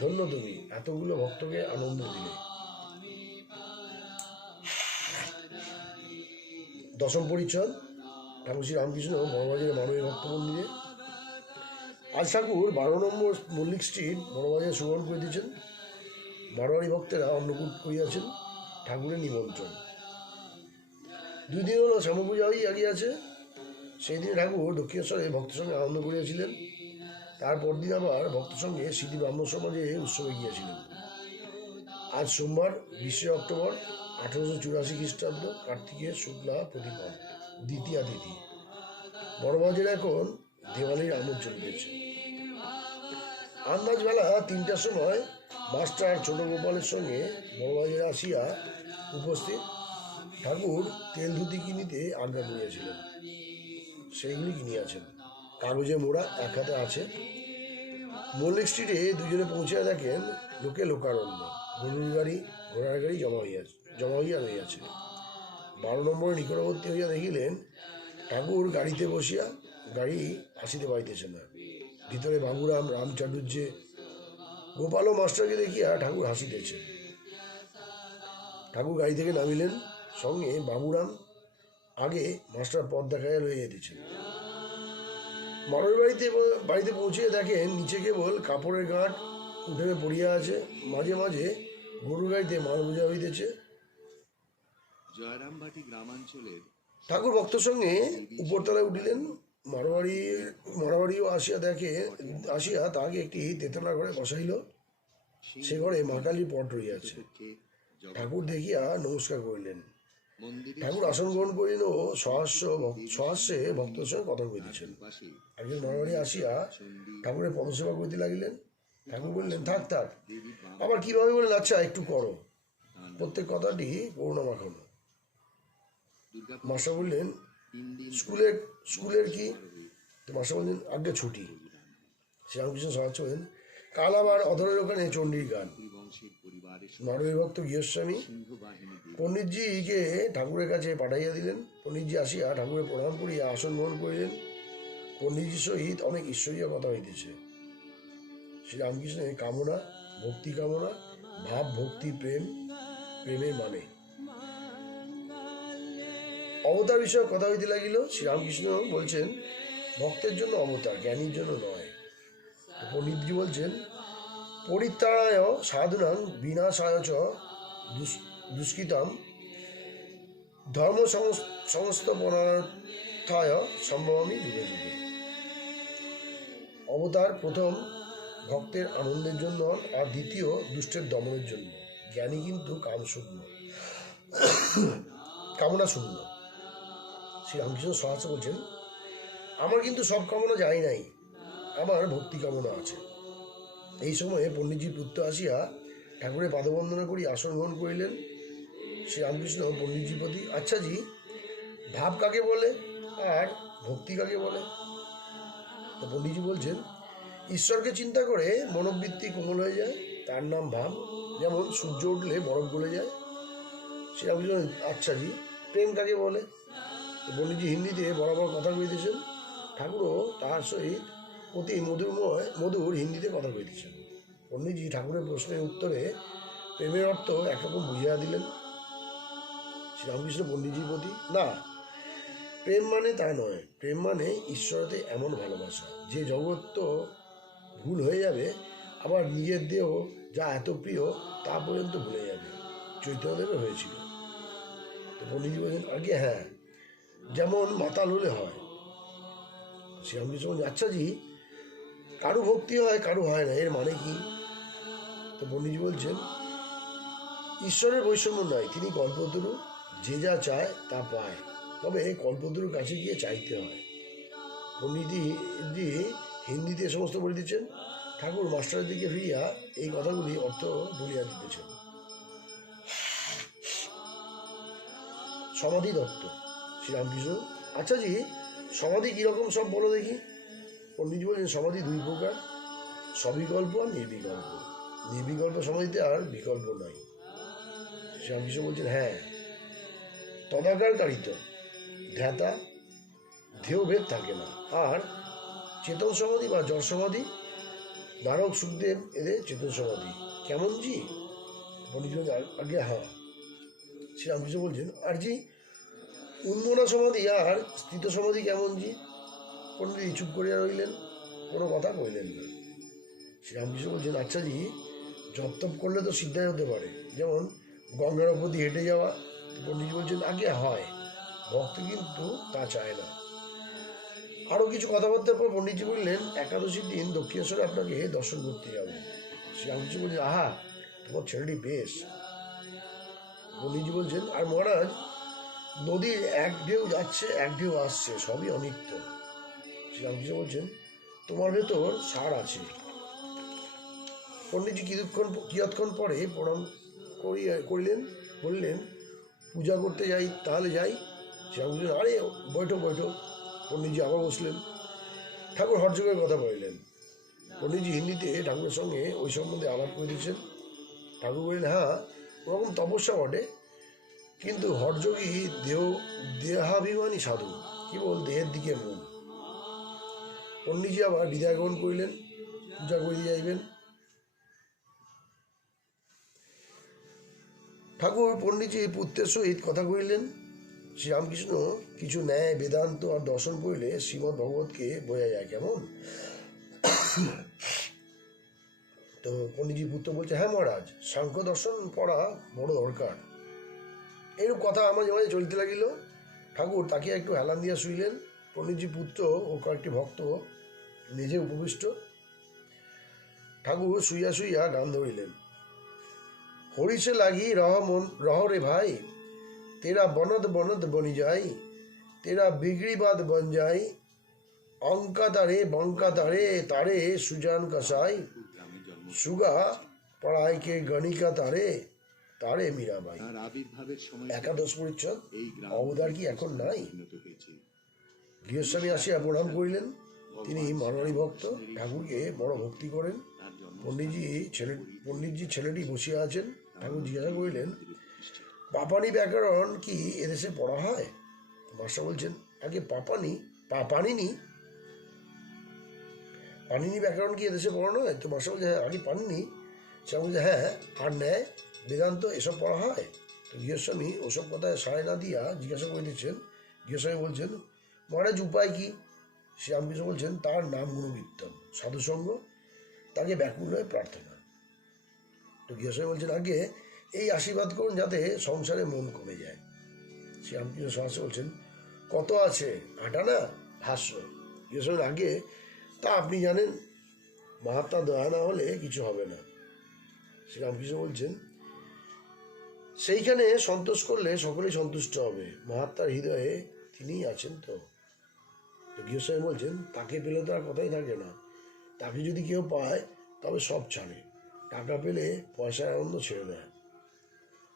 ধন্য তুমি, এতগুলো ভক্তকে আনন্দ দিলে। 10ম পরিচ্ছদ। ঠাকুর শ্রী রামকৃষ্ণ বড়বাজারের মানবী ভক্ত মন্দিরে। আজ ঠাকুর 12 নম্বর মল্লিক স্ট্রিট বড়বাজারে সুবরণ করে দিয়েছেন। মারোয়ারি ভক্তেরা অন্নকূট করিয়াছেন। ঠাকুরের নিমন্ত্রণ। 2 দিন হলো শ্যামা পূজা আগিয়াছে। সেই দিন ঠাকুর দক্ষিণেশ্বরে ভক্তের সঙ্গে আনন্দ করিয়াছিলেন। তারপর দিন আবার ভক্তের সঙ্গে সিদ্ধি ব্রাহ্মণ সমাজে উৎসবে গিয়েছিলেন। আজ সোমবার 20 অক্টোবর 1884 খ্রিস্টাব্দ, কার্তিকের শুক্লা প্রতিপদ, দ্বিতীয়া তিথি। বড়বাজারে এখন দেওয়ালির আমোদ চলিতেছে। আন্দাজ বেলা 3টার সময় মাস্টার ছোট গোপালের সঙ্গে বড়বাজারে আসিয়া উপস্থিত। ঠাকুর তেল ধুতি কিনিতে আজ্ঞা করিয়াছিলেন, সেইগুলি কিনিয়াছেন। কাগজে মোড়া, এক হাতে আছে। মল্লিক স্ট্রিটে 2 পৌঁছিয়া দেখেন লোকে লোকারণ্য। গরুর গাড়ি, ঘোড়ার গাড়ি জমা হইয়া রইয়াছে। 12 নম্বরে নিকটবর্তী হইয়া দেখিলেন ঠাকুর গাড়িতে বসিয়া, গাড়ি আসিতে পারিতেছে না। ভিতরে বাবুরাম, রামচাটুর্যে, গোপাল ও মাস্টারকে দেখিয়া ঠাকুর হাসিতেছে। ঠাকুর গাড়ি থেকে নামিলেন। সঙ্গে বাবুরাম, আগে মাস্টার পথ দেখাইয়া লইয়া যেতেছেন। মারোর বাড়িতে পৌঁছিয়ে দেখেন নিচে কেবল কাপড়ের গাঁট উঠোনে পড়িয়া আছে। মাঝে মাঝে গরুর গাড়িতে মাল বোঝা হইতেছে। জয়রামবাটি গ্রামাঞ্চলের ঠাকুর ভক্তর সঙ্গে উপরতলায় উঠিলেন। মারোয়ারিও আসিয়া তাহাকে একটি তেতলা ঘরে বসাইল। সে ঘরে মা কালীর পট রইয়াছে। ঠাকুর দেখিয়া নমস্কার করিলেন। ঠাকুর আসন গ্রহণ করিলেন ও সহাস্যে ভক্তের সঙ্গে কথা কইতেছেন। একজন মারোয়ারি আসিয়া ঠাকুরের পদসেবা করিতে লাগিলেন। ঠাকুর বললেন, থাক থাক, আবার কিভাবে বললেন, আচ্ছা একটু করো, প্রত্যেক কথাটি করুণা মাখানো। মাস্টার বললেন, স্কুলের কি? তো মাস্টার বললেন, আগে ছুটি। শ্রীরামকৃষ্ণ সাহায্য বলেন, কাল আবার অধরের ওখানে চণ্ডীর গান। মারোয়ারি ভক্ত গৃহস্বামী পণ্ডিতজিকে ঠাকুরের কাছে পাঠাইয়া দিলেন। পণ্ডিতজি আসিয়া ঠাকুরের প্রণাম করিয়া আসন গ্রহণ করিলেন। পণ্ডিতজির সহিত অনেক ঈশ্বরীয় কথা হইতেছে। শ্রীরামকৃষ্ণের কামনা, ভক্তি কামনা, ভাব, ভক্তি, প্রেমের মানে অবতার বিষয়ে কথা হইতে লাগিল। শ্রীরামকৃষ্ণ বলছেন, ভক্তের জন্য অবতার, জ্ঞানীর জন্য নয়। পণ্ডিতজি বলছেন, পরিত্রাণায় সাধুনাং বিনাশায় চ দুষ্কৃতাম ধর্ম সংস্থপনার্থায় সম্ভবামি যুগে যুগে। অবতার প্রথম ভক্তের আনন্দের জন্য, আর দ্বিতীয় দুষ্টের দমনের জন্য। জ্ঞানী কিন্তু কামনা শূন্য। শ্রীরামকৃষ্ণ সহাস্য বলছেন, আমার কিন্তু সব কামনা যায় নাই, আমার ভক্তি কামনা আছে। এই সময়ে পণ্ডিতজির পুত্র আসিয়া ঠাকুরের পাদবন্দনা করি আসন গ্রহণ করিলেন। শ্রীরামকৃষ্ণ পণ্ডিতজির প্রতি, আচ্ছা জি, ভাব কাকে বলে আর ভক্তি কাকে বলে? তো পণ্ডিতজি বলছেন, ঈশ্বরকে চিন্তা করে মনোবৃত্তি কোমল হয়ে যায়, তার নাম ভাব। যেমন সূর্য উঠলে বরফ গলে যায়। শ্রীরামকৃষ্ণ, আচ্ছা জি, প্রেম কাকে বলে? তো পণ্ডিতজি হিন্দিতে বরাবর কথা কইতেছেন, ঠাকুরও তাহার সহিত অতি মধুর হিন্দিতে কথা কইতেছেন। পণ্ডিতজি ঠাকুরের প্রশ্নের উত্তরে প্রেমের অর্থ একরকম বুঝিয়া দিলেন। শ্রীরামকৃষ্ণ পণ্ডিতজির প্রতি, না, প্রেম মানে তা নয়, প্রেম মানে ঈশ্বরতে এমন ভালোবাসা যে জগৎ তো ভুল হয়ে যাবে, আবার নিজের দেহ যা এত প্রিয় তা পর্যন্ত ভুলে যাবে। চৈতন্যদেবের হয়েছিল। তো পণ্ডিতজি বলছেন, আগে হ্যাঁ, যেমন মাতাল হলে হয়। শ্রীরামকৃষ্ণ বলছেন, আচ্ছা জি, কারু ভক্তি হয় কারু হয় না, এর মানে কি? তো পণ্ডিতজি বলছেন, ঈশ্বরের বৈষম্য নয়, তিনি কল্পতরু, যে যা চায় তা পায়, তবে কল্পতরুর কাছে গিয়ে চাইতে হয়। পণ্ডিতজি হিন্দিতে সমস্ত বলে দিচ্ছেন। ঠাকুর মাস্টারের দিকে ফিরিয়া এই কথাগুলি অর্থ বলিয়া দিতেছেন। সমাধি দত্ত। শ্রীরামকৃষ্ণ, আচ্ছা জি, সমাধি কীরকম সব বলো দেখি। পণ্ডিতজি বলছেন, সমাধি দুই প্রকার, সবিকল্প আর নির্বিকল্প। নির্বিকল্প সমাধিতে আর বিকল্প নাই। শ্রীরামকৃষ্ণ বলছেন, হ্যাঁ, তদাকারকারিত ধ্যাতা ধ্যেয়ভেদ থাকে না। আর চেতন সমাধি বা জড় সমাধি, নারদ সুখদেব এদের চেতন সমাধি কেমন জি? পণ্ডিতজি আগে হ্যাঁ। শ্রীরামকৃষ্ণ বলছেন, আর জি, উন্মনা সমাধি আর স্থিত সমাধি কেমন জি? পণ্ডিত চুপ করিয়া রইলেন, কোনো কথা কইলেন না। শ্রীরামকৃষ্ণ বলছেন, আচ্ছা জি, জপ তপ করলে তো সিদ্ধাই হতে পারে, যেমন গঙ্গার ওপর দিয়ে হেঁটে যাওয়া। পণ্ডিতজি বলছেন, আগে হয়, ভক্ত কিন্তু তা চায় না। আরও কিছু কথাবার্তার পর পণ্ডিতজি বললেন, একাদশীর দিন দক্ষিণেশ্বরে আপনাকে দর্শন করতে যাব। শ্রীরামকৃষ্ণ বলছেন, আহা, তোমার ছেলেটি বেশ। পণ্ডিতজি বলছেন, আর মহারাজ, নদীর এক ঢেউ যাচ্ছে এক ঢেউ আসছে, সবই অনিত্য। শ্রীরামকৃষ্ণ বলছেন, তোমার ভেতর সার আছে। পণ্ডিতজি কিয়ৎক্ষণ পরে প্রণাম করিলেন, বললেন, পূজা করতে যাই, তাহলে যাই। শ্রীরামকৃষ্ণ, আরে বৈঠো বৈঠো। পণ্ডিতজি আবার বসলেন। ঠাকুর হরযোগের কথা বললেন। পণ্ডিতজি হিন্দিতে ঠাকুরের সঙ্গে ওই সম্বন্ধে আলাপ করে দিচ্ছেন। ঠাকুর বললেন, হ্যাঁ, ওরকম তপস্যা বটে, কিন্তু হরযোগী দেহাভিমানী সাধু, কেবল দেহের দিকে মন। পণ্ডিতজি আবার বিদায় গ্রহণ করিলেন, পূজা করিতে যাইবেন। ঠাকুর পণ্ডিতজি পুত্রের সহিত কথা কহিলেন। শ্রীরামকৃষ্ণ, কিছু ন্যায় বেদান্ত আর দর্শন পড়লে শ্রীমদ্ ভগবতকে বোঝা যায় কেমন? তো পণ্ডিতজি পুত্র বলছে, হ্যাঁ মহারাজ, সাংখ্য দর্শন পড়া বড় দরকার। এইরূপ কথা মাঝে মাঝে চলতে লাগিল। ঠাকুর তাকে একটু হেলান দিয়া শুইলেন। পণ্ডিতজি পুত্র ও কয়েকটি ভক্ত নিজে উপবিষ্ট। ঠাকুর শুইয়া শুইয়া গান ধরিলেন। হরিষে লাগি রহ রে ভাই, তেরা বনদ বনদ বনি যাই, তেরা বিগড়ি বাদ বন যাই, অঙ্কা তারে বঙ্কা তারে তারে সুজান কসাই, গ্রামে জন্ম সুগা পড়ায় কে গণিকা তারে তারে মীরাবাই। তার আবির্ভাবের সময় একাদশ পরিচ্ছদ। এই গ্রাম অবদার কি এখন নাই? পরিণত হয়েছে। গৃহস্বামী আসিয়া প্রণাম করিলেন। তিনি মারোয়ারি ভক্ত, ঠাকুরকে বড় ভক্তি করেন। তার জন্ম পণ্ডিতজি ছেলেটি বসিয়া আছেন। ঠাকুর জিজ্ঞাসা করিলেন, পাপানি ব্যাকরণ কি এদেশে পড়া হয়? মাস্টার বলছেন, আগে পানিনি ব্যাকরণ কি এদেশে পড়ানো হয়? তো মাস্টার বলছে, হ্যাঁ, আগে পানিনি। সে বলছে, হ্যাঁ, আর ন্যায় বেদান্ত এসব পড়া হয়? তো গৃহস্বামী ওসব কথায় সায় না দিয়া জিজ্ঞাসা করে দিচ্ছেন। গৃহস্বামী বলছেন, মহারাজ উপায় কি? শ্রীরামকৃষ্ণ বলছেন, তার নাম গুণকীর্তন, সাধুসঙ্গ, তাকে ব্যাকুল হয়ে প্রার্থনা। তো গৃহস্বামী বলছেন, আগে এই আশীর্বাদ করুন যাতে সংসারে মন কমে যায়। শ্রীরামকৃষ্ণ সহস্র বলছেন, কত আছে? 8 আনা? হাস্য। গৃহস্বামী, আগে তা আপনি জানেন, মহাত্মা দয়া না হলে কিছু হবে না। শ্রীরামকৃষ্ণ বলছেন, সেইখানে সন্তোষ করলে সকলেই সন্তুষ্ট হবে, মহাত্মার হৃদয়ে তিনিই আছেন। তো গৃহস্বামী বলছেন, তাকে পেলে তো আর কথাই থাকে না, তাকে যদি কেউ পায় তবে সব ছাড়ে, টাকা পেলে পয়সার আনন্দ ছেড়ে দেয়।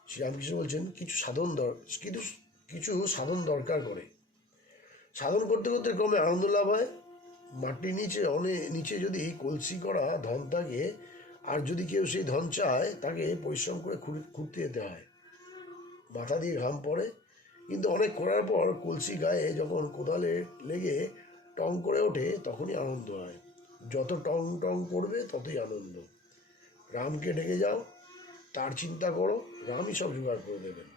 শ্রীরামকৃষ্ণ বলছেন, কিছু সাধন দরকার করে, সাধন করতে করতে ক্রমে আনন্দ লাভ হয়। মাটির নিচে যদি কলসি করা ধন থাকে, আর যদি কেউ সেই ধন চায়, তাকে পরিশ্রম করে খুঁড়তে যেতে হয়, মাথা দিয়ে ঘাম পড়ে, কিন্তু অনেক করার পর কলসি গায়ে যখন কোদালে লেগে টং করে ওঠে তখনই আনন্দ হয়। যত টং টং করবে ততই আনন্দ। রামকে ডেকে যাও, তার চিন্তা করো, রামই সব জোগাড় করে দেবেন।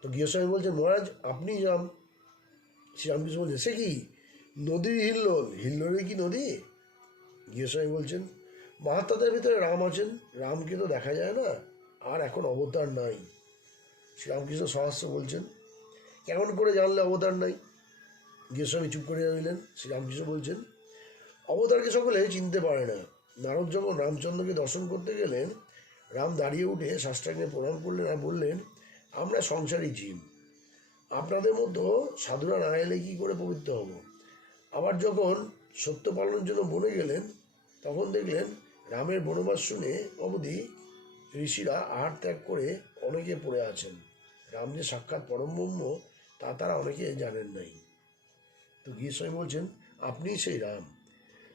তো গৃহস্বামী বলছেন, মহারাজ আপনি রাম। শ্রীরামকৃষ্ণ বলছেন, সে কি নদীর হিল্লোল, হিল্লোলে কি নদী? গৃহস্বামী বলছেন, মহাত্মাদের ভিতরে রাম আছেন, রামকে তো দেখা যায় না, আর এখন অবতার নাই। শ্রীরামকৃষ্ণ সহস্র বলছেন, কেমন করে জানলে অবতার নাই? গৃহস্বামী চুপ করে রইলেন। শ্রীরামকৃষ্ণ বলছেন, অবতারকে সকলে চিনতে পারে না। নারদ যখন রামচন্দ্রকে দর্শন করতে গেলেন, রাম দাঁড়িয়ে উঠে সাষ্টাঙ্গে প্রণাম করলেন আর বললেন, আমরা সংসারী জীব, আপনাদের মতো সাধুরা না এলে কী করে পবিত্র হব? আবার যখন সত্য পালনের জন্য বনে গেলেন, তখন দেখলেন রামের বনবাস শুনে অবধি ঋষিরা আহার ত্যাগ করে অনেকে পড়ে আছেন। রাম যে সাক্ষাৎ পরম ব্রহ্ম তা তারা অনেকে জানেন নাই। তো গৃহস্বামী বলছেন, আপনিই সেই রাম।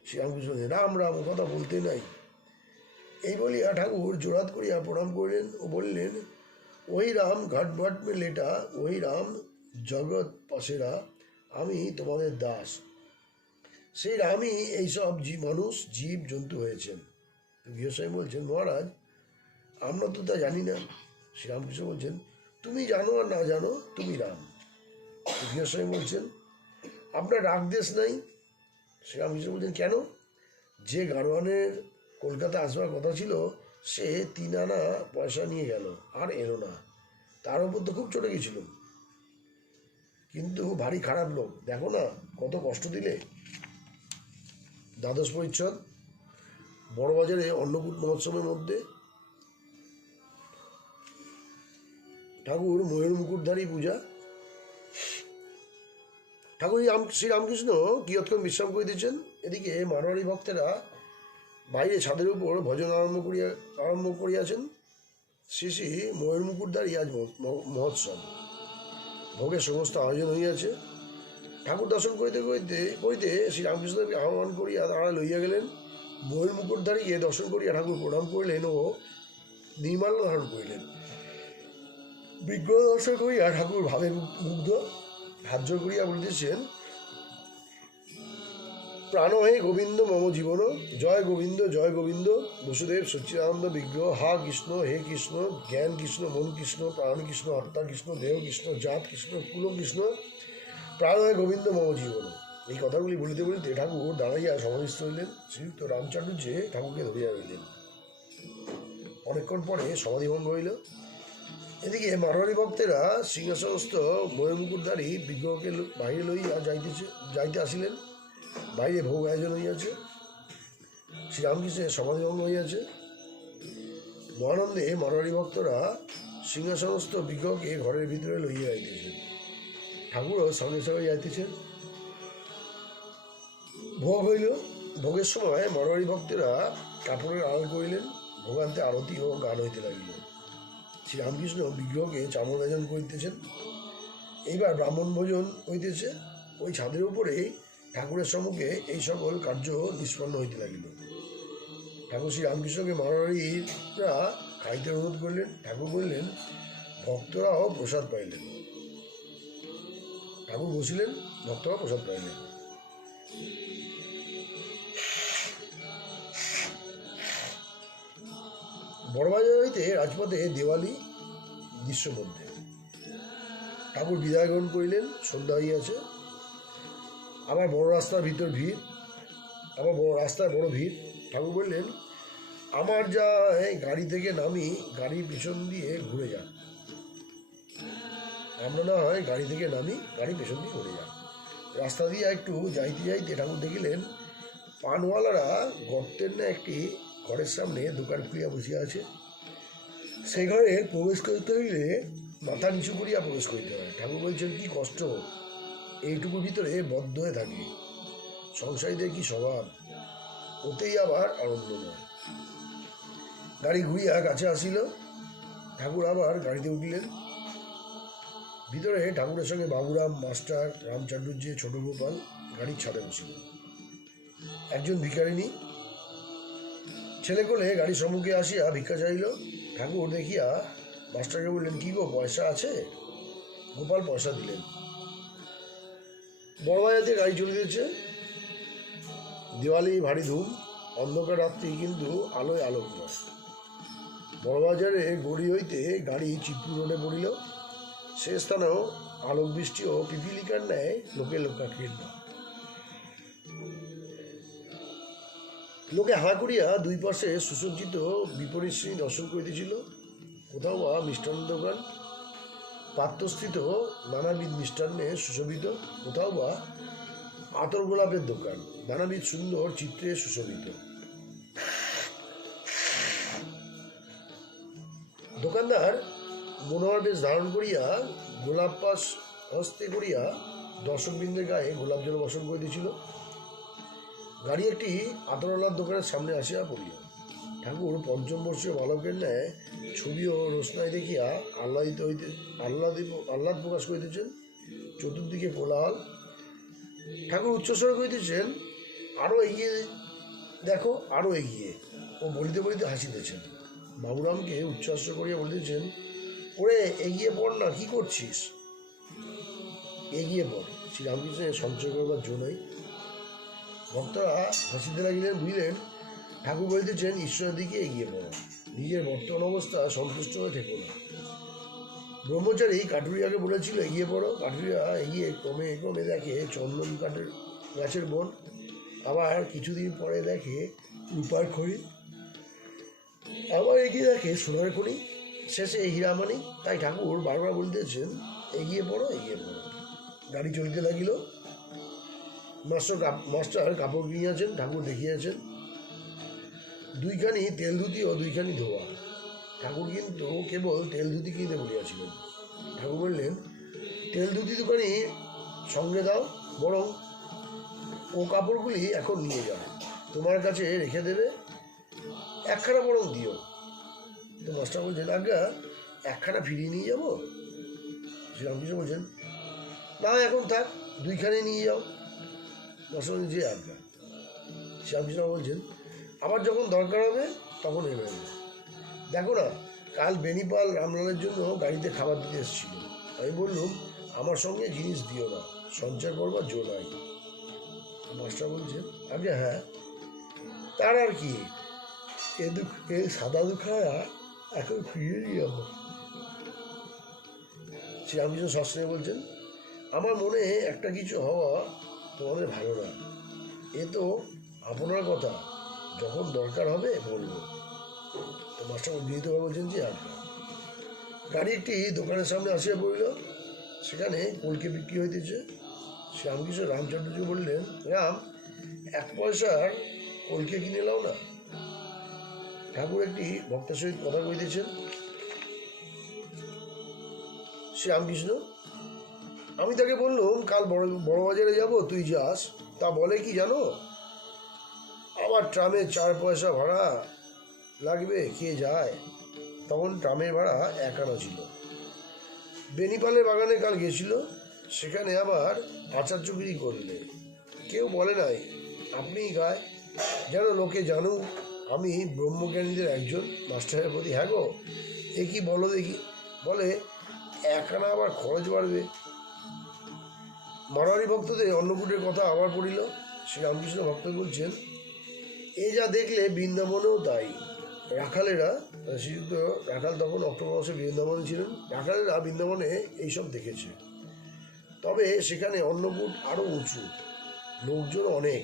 শ্রীরামকৃষ্ণ বলছেন, রাম রাম ও কথা বলতে নাই। এই বলিয়া ঠাকুর জোড়াত করিয়া প্রণাম করলেন ও বললেন, ওই রাম ঘাট ভাট মে লেটা, ওই রাম জগৎ পাশেরা, আমি তোমাদের দাস। সেই রামই এইসব মানুষ জীব জন্তু হয়েছেন। তো গৃহস্বামী বলছেন, মহারাজ আমরা তো তা জানি না। শ্রীরামকৃষ্ণ বলছেন, তুমি জানো আর না জানো, তুমি রাম। তো গৃহস্বামী বলছেন, আপনার রাগ দেশ নাই? শ্রীরামকৃষ্ণ বলছেন, কেন? যে গাড়োয়ানের কলকাতা আসবার কথা ছিল, সে 3 আনা পয়সা নিয়ে গেল আর এলো না। তার উপর তো খুব চটে গেছিল, কিন্তু ভারী খারাপ লোক, দেখো না কত কষ্ট দিলে। দ্বাদশ পরিচ্ছদ। বড়বাজারে অন্নকূট মহোৎসবের মধ্যে ঠাকুর ময়ূর মুকুটধারী পূজা। ঠাকুর শ্রীরামকৃষ্ণ কিয়ৎক্ষণ বিশ্রাম করিতেছেন। এদিকে মারোয়ারি ভক্তেরা বাইরে ছাদের উপর ভজন আরম্ভ করিয়াছেন। শ্রী শ্রী ময়ূর মুকুটধারী আজ মহোৎসব, ভোগের সমস্ত আয়োজন হইয়াছে। ঠাকুর দর্শন করিতে করিতে শ্রীরামকৃষ্ণকে আহ্বান করিয়া তারা লইয়া গেলেন। ময়ূর মুকুটধারীকে দর্শন করিয়া ঠাকুর প্রণাম করিলেন ও নির্মাল্য ধারণ করিলেন। বিগ্রহ দর্শন করিয়া ঠাকুর ভাবে মুগ্ধ, হাত জোর করিয়া বলিতেছেন, প্রাণ হে গোবিন্দ মম জীবন, জয় গোবিন্দ জয় গোবিন্দ। বসুদেব সচ্চিদানন্দ বিগ্রহ, হা কৃষ্ণ, হে কৃষ্ণ, জ্ঞান কৃষ্ণ, মন কৃষ্ণ, প্রাণ কৃষ্ণ, আত্মা কৃষ্ণ, দেহ কৃষ্ণ, জাত কৃষ্ণ, কুল কৃষ্ণ, প্রাণ হে গোবিন্দ মম জীবন। এই কথাগুলি বলিতে বলিতে ঠাকুর দাঁড়াইয়া সমাধিস্থ হইলেন। শ্রীযুক্ত রামচাটুর্যে ঠাকুরকে ধরিয়া রইলেন। অনেকক্ষণ পরে সমাধিভঙ্গ হইল। এদিকে মারোয়ারি ভক্তেরা সিংহাসনস্থ ময়ূর মুকুটধারী বিগ্রহকে বাহিরে লইয়া যাইতে আসিলেন। বাইরে ভোগ আয়োজন হইয়াছে। শ্রীরামকৃষ্ণের সমাধিভঙ্গ হইয়াছে। মহানন্দে মারোয়ারি ভক্তরা সিংহাসনস্থ বিগ্রহকে ঘরের ভিতরে লইয়া যাইতেছেন। ঠাকুরও সঙ্গে সঙ্গে যাইতেছেন। ভোগ হইল। ভোগের সময় মারোয়ারি ভক্তেরা কাপড়ের আড়াল করিলেন। ভোগান্তে আরতি ও গান হইতে লাগিল। শ্রীরামকৃষ্ণ বিগ্রহকে চামড় ভোজন করিতেছেন। এইবার ব্রাহ্মণ ভোজন হইতেছে। ওই ছাদের উপরেই ঠাকুরের সম্মুখে এই সকল কার্য নিষ্পন্ন হইতে লাগিল। ঠাকুর শ্রীরামকৃষ্ণকে মারোয়ারিরা খাইতে অনুরোধ করলেন। ঠাকুর বললেন, ভক্তরাও প্রসাদ পাইলেন। ঠাকুর বসিলেন, ভক্তরাও প্রসাদ পাইলেন। বড়বাজার হইতে রাজপথে দেওয়ালি দৃশ্য মধ্যে ঠাকুর বিদায় গ্রহণ করিলেন। সন্ধ্যা হইয়াছে। আবার বড় রাস্তার ভিতর ভিড়, আবার বড় রাস্তায় বড় ভিড়। ঠাকুর বললেন, আমার যা গাড়ি থেকে নামি, গাড়ির পিছন দিয়ে ঘুরে যান। আমরা না হয় গাড়ি থেকে নামি, গাড়ি পেছন দিয়ে ঘুরে যান। রাস্তা দিয়ে একটু যাইতে যাইতে ঠাকুর দেখিলেন পানওয়ালারা গর্তের না একটি ঘরের সামনে দোকান খুলিয়া বসিয়া আছে। সেই ঘরে প্রবেশ করতে হইলে মাথা নিচু করিয়া প্রবেশ করিতে হয়। ঠাকুর বলছেন, কি কষ্ট, এইটুকুর ভিতরে বদ্ধ হয়ে থাকি। সংসারীদের কি স্বভাব, ওতেই আবার আনন্দময়। গাড়ি ঘুরিয়া কাছে আসিল। ঠাকুর আবার গাড়িতে উঠিলেন। ভিতরে ঠাকুরের সঙ্গে বাবুরাম, মাস্টার, রামচাটুর্যে, ছোট গোপাল গাড়ির ছাদে বসিল। একজন ভিখারিনী ছেলে কোলে গাড়ির সম্মুখে আসিয়া ভিক্ষা চাইল। ঠাকুর দেখিয়া মাস্টারকে বললেন, কি গো পয়সা আছে? গোপাল পয়সা দিলেন। বড়বাজারে গাড়ি চলে দিয়েছে। দিওয়ালি ভারী ধুম, অন্ধকার রাত্রি কিন্তু আলোয় আলোকময়। বড়বাজারে গড়ি হইতে গাড়ি চিত্পুর রোডে পড়িল। সে স্থানেও আলোক বৃষ্টি ও পিপিলিকার ন্যায় লোকে লোকাকীর্ণ। লোকে হাঁ করিয়া দুই পাশে সুসজ্জিত বিপরীত শ্রেণী দর্শন করিতেছিল। কোথাও বা মিষ্টান্ন দোকান, পাত্রস্থিত নানাবিধ মিষ্টান্নে সুশোভিত, কোথাও বা আতর গোলাপের দোকান, নানাবিধ সুন্দর চিত্রে সুশোভিত। দোকানদার মনোহর বেশ ধারণ করিয়া গোলাপ পাশ হস্তে করিয়া দর্শকবৃন্দের গায়ে গোলাপ জল বর্ষণ করিতেছিল। গাড়ি একটি আতরওয়ালার দোকানের সামনে আসিয়া পড়িল। ঠাকুর পঞ্চম বর্ষীয় বালকের ন্যায় ছবি ও রোশনাই দেখিয়া আহ্লাদ প্রকাশ করিতেছেন। চতুর্দিকে কোলাহল। ঠাকুর উচ্চস্বরে করিতেছেন, আরও এগিয়ে দেখো, আরও এগিয়ে। ও বলিতে বলিতে হাসিতেছেন। বাবুরামকে উচ্চস্ব করিয়া বলিতেছেন, ওরে এগিয়ে পড় না, কি করছিস? এগিয়ে পড়। শ্রীরামকৃষ্ণের সঞ্চয় করবার জো নাই। ভক্তরা হাসিতে লাগিলেন। বুঝলেন, ঠাকুর বলিতেছেন, ঈশ্বরের দিকে এগিয়ে পড়ো, নিজের বর্তমান অবস্থা সন্তুষ্ট হয়ে থেকো না। ব্রহ্মচারী কাঠুরিয়াকে বলেছিল, এগিয়ে পড়ো। কাঠুরিয়া এগিয়ে ক্রমে ক্রমে দেখে চন্দন কাঠের গাছের বন, আবার কিছুদিন পরে দেখে রূপার খড়ি, আবার এগিয়ে দেখে সোনার খনি, শেষে হীরামানি। তাই ঠাকুর বারবার বলতেছেন, এগিয়ে পড়ো, এগিয়ে পড়ো। গাড়ি চলিতে লাগিল। মাস্টার কাপড় কিনিয়াছেন, ঠাকুর দেখিয়াছেন। দুইখানি তেল ধুতি ও দুইখানি ধোয়া। ঠাকুর কিন্তু কেবল তেল ধুতি কিনতে বলিয়াছিলেন। ঠাকুর বললেন, তেল ধুতি দোকানি সঙ্গে দাও, বরং ও কাপড়গুলি এখন নিয়ে যাও, তোমার কাছে রেখে দেবে, একখানা বরং দিও। তো মাস্টার বলছেন, আজ্ঞা একখানা ফিরিয়ে নিয়ে যাবো? শ্রীরামকৃষ্ণ বলছেন, না এখন থাক, দুইখানে নিয়ে যাও। মাস্টার বলছেন, যে আজ্ঞা। শ্রীরামকৃষ্ণ বলছেন, আবার যখন দরকার হবে তখন এনে দেবে। দেখো না, কাল বেনিপাল রামলালের জন্য গাড়িতে খাবার দিতে এসেছিল। আমি বললুম, আমার সঙ্গে জিনিস দিও না, সঞ্চয় করবার জো নাই। মাস্টার বলছেন, আজ্ঞা হ্যাঁ, তার আর কি, এ সাদা দুখানা এখন ফিরিয়ে নিয়ে যাবো। শ্রীরামকৃষ্ণ সস্নেহে বলছেন, আমার মনে একটা কিছু হওয়া তোমাদের ভালো না। এ তো আপনার কথা, যখন দরকার হবে বলবো। তো মাস্টার বিনীতভাবে বলছেন, যে আজ্ঞা। গাড়ি একটি দোকানের সামনে আসিয়া পড়িল। সেখানে কলকে বিক্রি হইতেছে। শ্রীরামকৃষ্ণ রামচন্দ্রজি বললেন, রাম, 1 পয়সার কলকে কিনে নাও না। ঠাকুর একটি ভক্তের সহিত কথা কইতেছেন। শ্রীরামকৃষ্ণ, আমি তাকে বললুম, কাল বড়বাজারে যাব, তুই যাস। তা বলে কি জানো, আবার ট্রামে 4 পয়সা ভাড়া লাগবে, কে যায়? তখন ট্রামের ভাড়া 1 আনা ছিল। বেনিপালের বাগানে কাল গেছিল, সেখানে আবার আচার্যগিরি করলে। কেউ বলে নাই, আপনিই গায়, যেন লোকে জানুক আমি ব্রহ্মজ্ঞানীদের একজন। মাস্টারের প্রতি, হ্যাঁ গো, এ কি বলো দেখি? বলে 1 আনা আবার খরচ বাড়বে। মারোয়ারি ভক্তদের অন্নকূটের কথা আবার পড়িল। শ্রীরামকৃষ্ণ ভক্ত বলছেন, এ যা দেখলে বৃন্দাবনেও তাই। রাখালেরা, শ্রীযুক্ত রাখাল তখন অক্টোবর মাসে বৃন্দাবনে ছিলেন, রাখালেরা বৃন্দাবনে এইসব দেখেছে। তবে সেখানে অন্নকূট আরও উঁচু, লোকজন অনেক,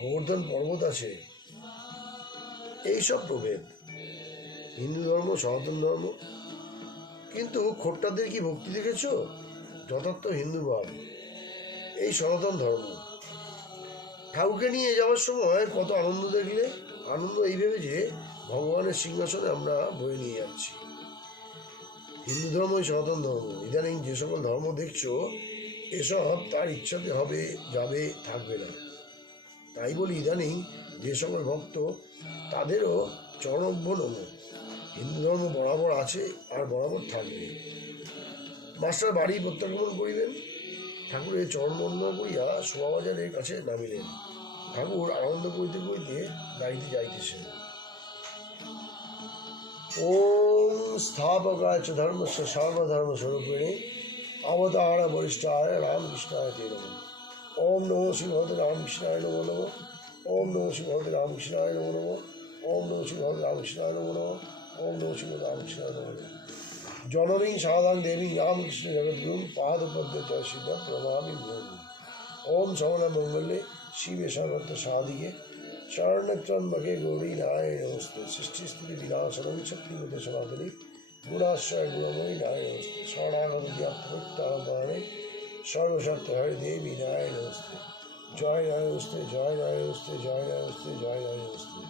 গোবর্ধন পর্বত আছে, এইসব প্রভেদ। হিন্দু ধর্ম, সনাতন ধর্ম। কিন্তু খোট্টাদের কি ভক্তি দেখেছ? যথার্থ হিন্দু ভাব, এই সনাতন ধর্ম। ঠাকুরকে নিয়ে যাওয়ার সময় কত আনন্দ দেখলে। আনন্দ এই ভেবে যে ভগবানের সিংহাসনে আমরা বয়ে নিয়ে যাচ্ছি। হিন্দু ধর্মই সনাতন ধর্ম। ইদানিং যে সকল ধর্ম দেখছো, এসব তার ইচ্ছাতে হবে, যাবে, থাকবে না। তাই বলি, ইদানিং যে সকল ভক্ত, তাদেরও চরণভ্য নম। হিন্দু ধর্ম বরাবর আছে আর বরাবর থাকবে। মাস্টার বাড়ি প্রত্যাগমন করিলেন। ঠাকুরের চরণবন্দনা করিয়া শোভাবাজারের কাছে নামিলেন। ঠাকুর আনন্দ করিতে করিতে গাড়িতে যাইতেছেন। ওম संस्थापकाय च धर्मस्य सर्वधर्मस्वरूपिणे अवतार वरिष्ठाय रामकृष्णाय ते नमः। ओम नमो श्री भगवते रामकृष्णाय नमो नमः। ओम नमो श्री भगवते रामकृष्णाय नमो नमः। ओम नमो श्री भगवते रामकृष्णाय नमो नमः। ओम नमो श्री भगवते रामकृष्णाय नमो नमः। जननी साधारण देवी रामकृष्ण जगद्गुरु पादपद्म सिद्ध प्रणमामि भूमि। ओम श्रवण मंगले शिवे सर्वत्र साधिके शरणत्रंबके गौरी नारायण नमस्ते। सृष्टि स्थिति विनाशनम शक्तिमते सनातनी गुणाश्रय गुणमयी नारायण नमस्ते। शरणागत व्याप्तभक्तारणे सर्वशक्ति हरि देवी नारायण नमस्ते। जय नारायण नमस्ते, जय नारायण नमस्ते, जय नारायण नमस्ते, जय नारायण नमस्ते।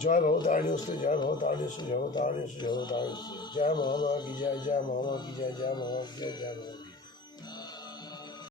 जय भवतारिणी नमस्ते, जय भवतारिणी नमस्ते, जय भवतारिणी नमस्ते, जय भवतारिणी नमस्ते। जय महामा की जय, जय महामा की जय, जय महामा की जय, जय महामा।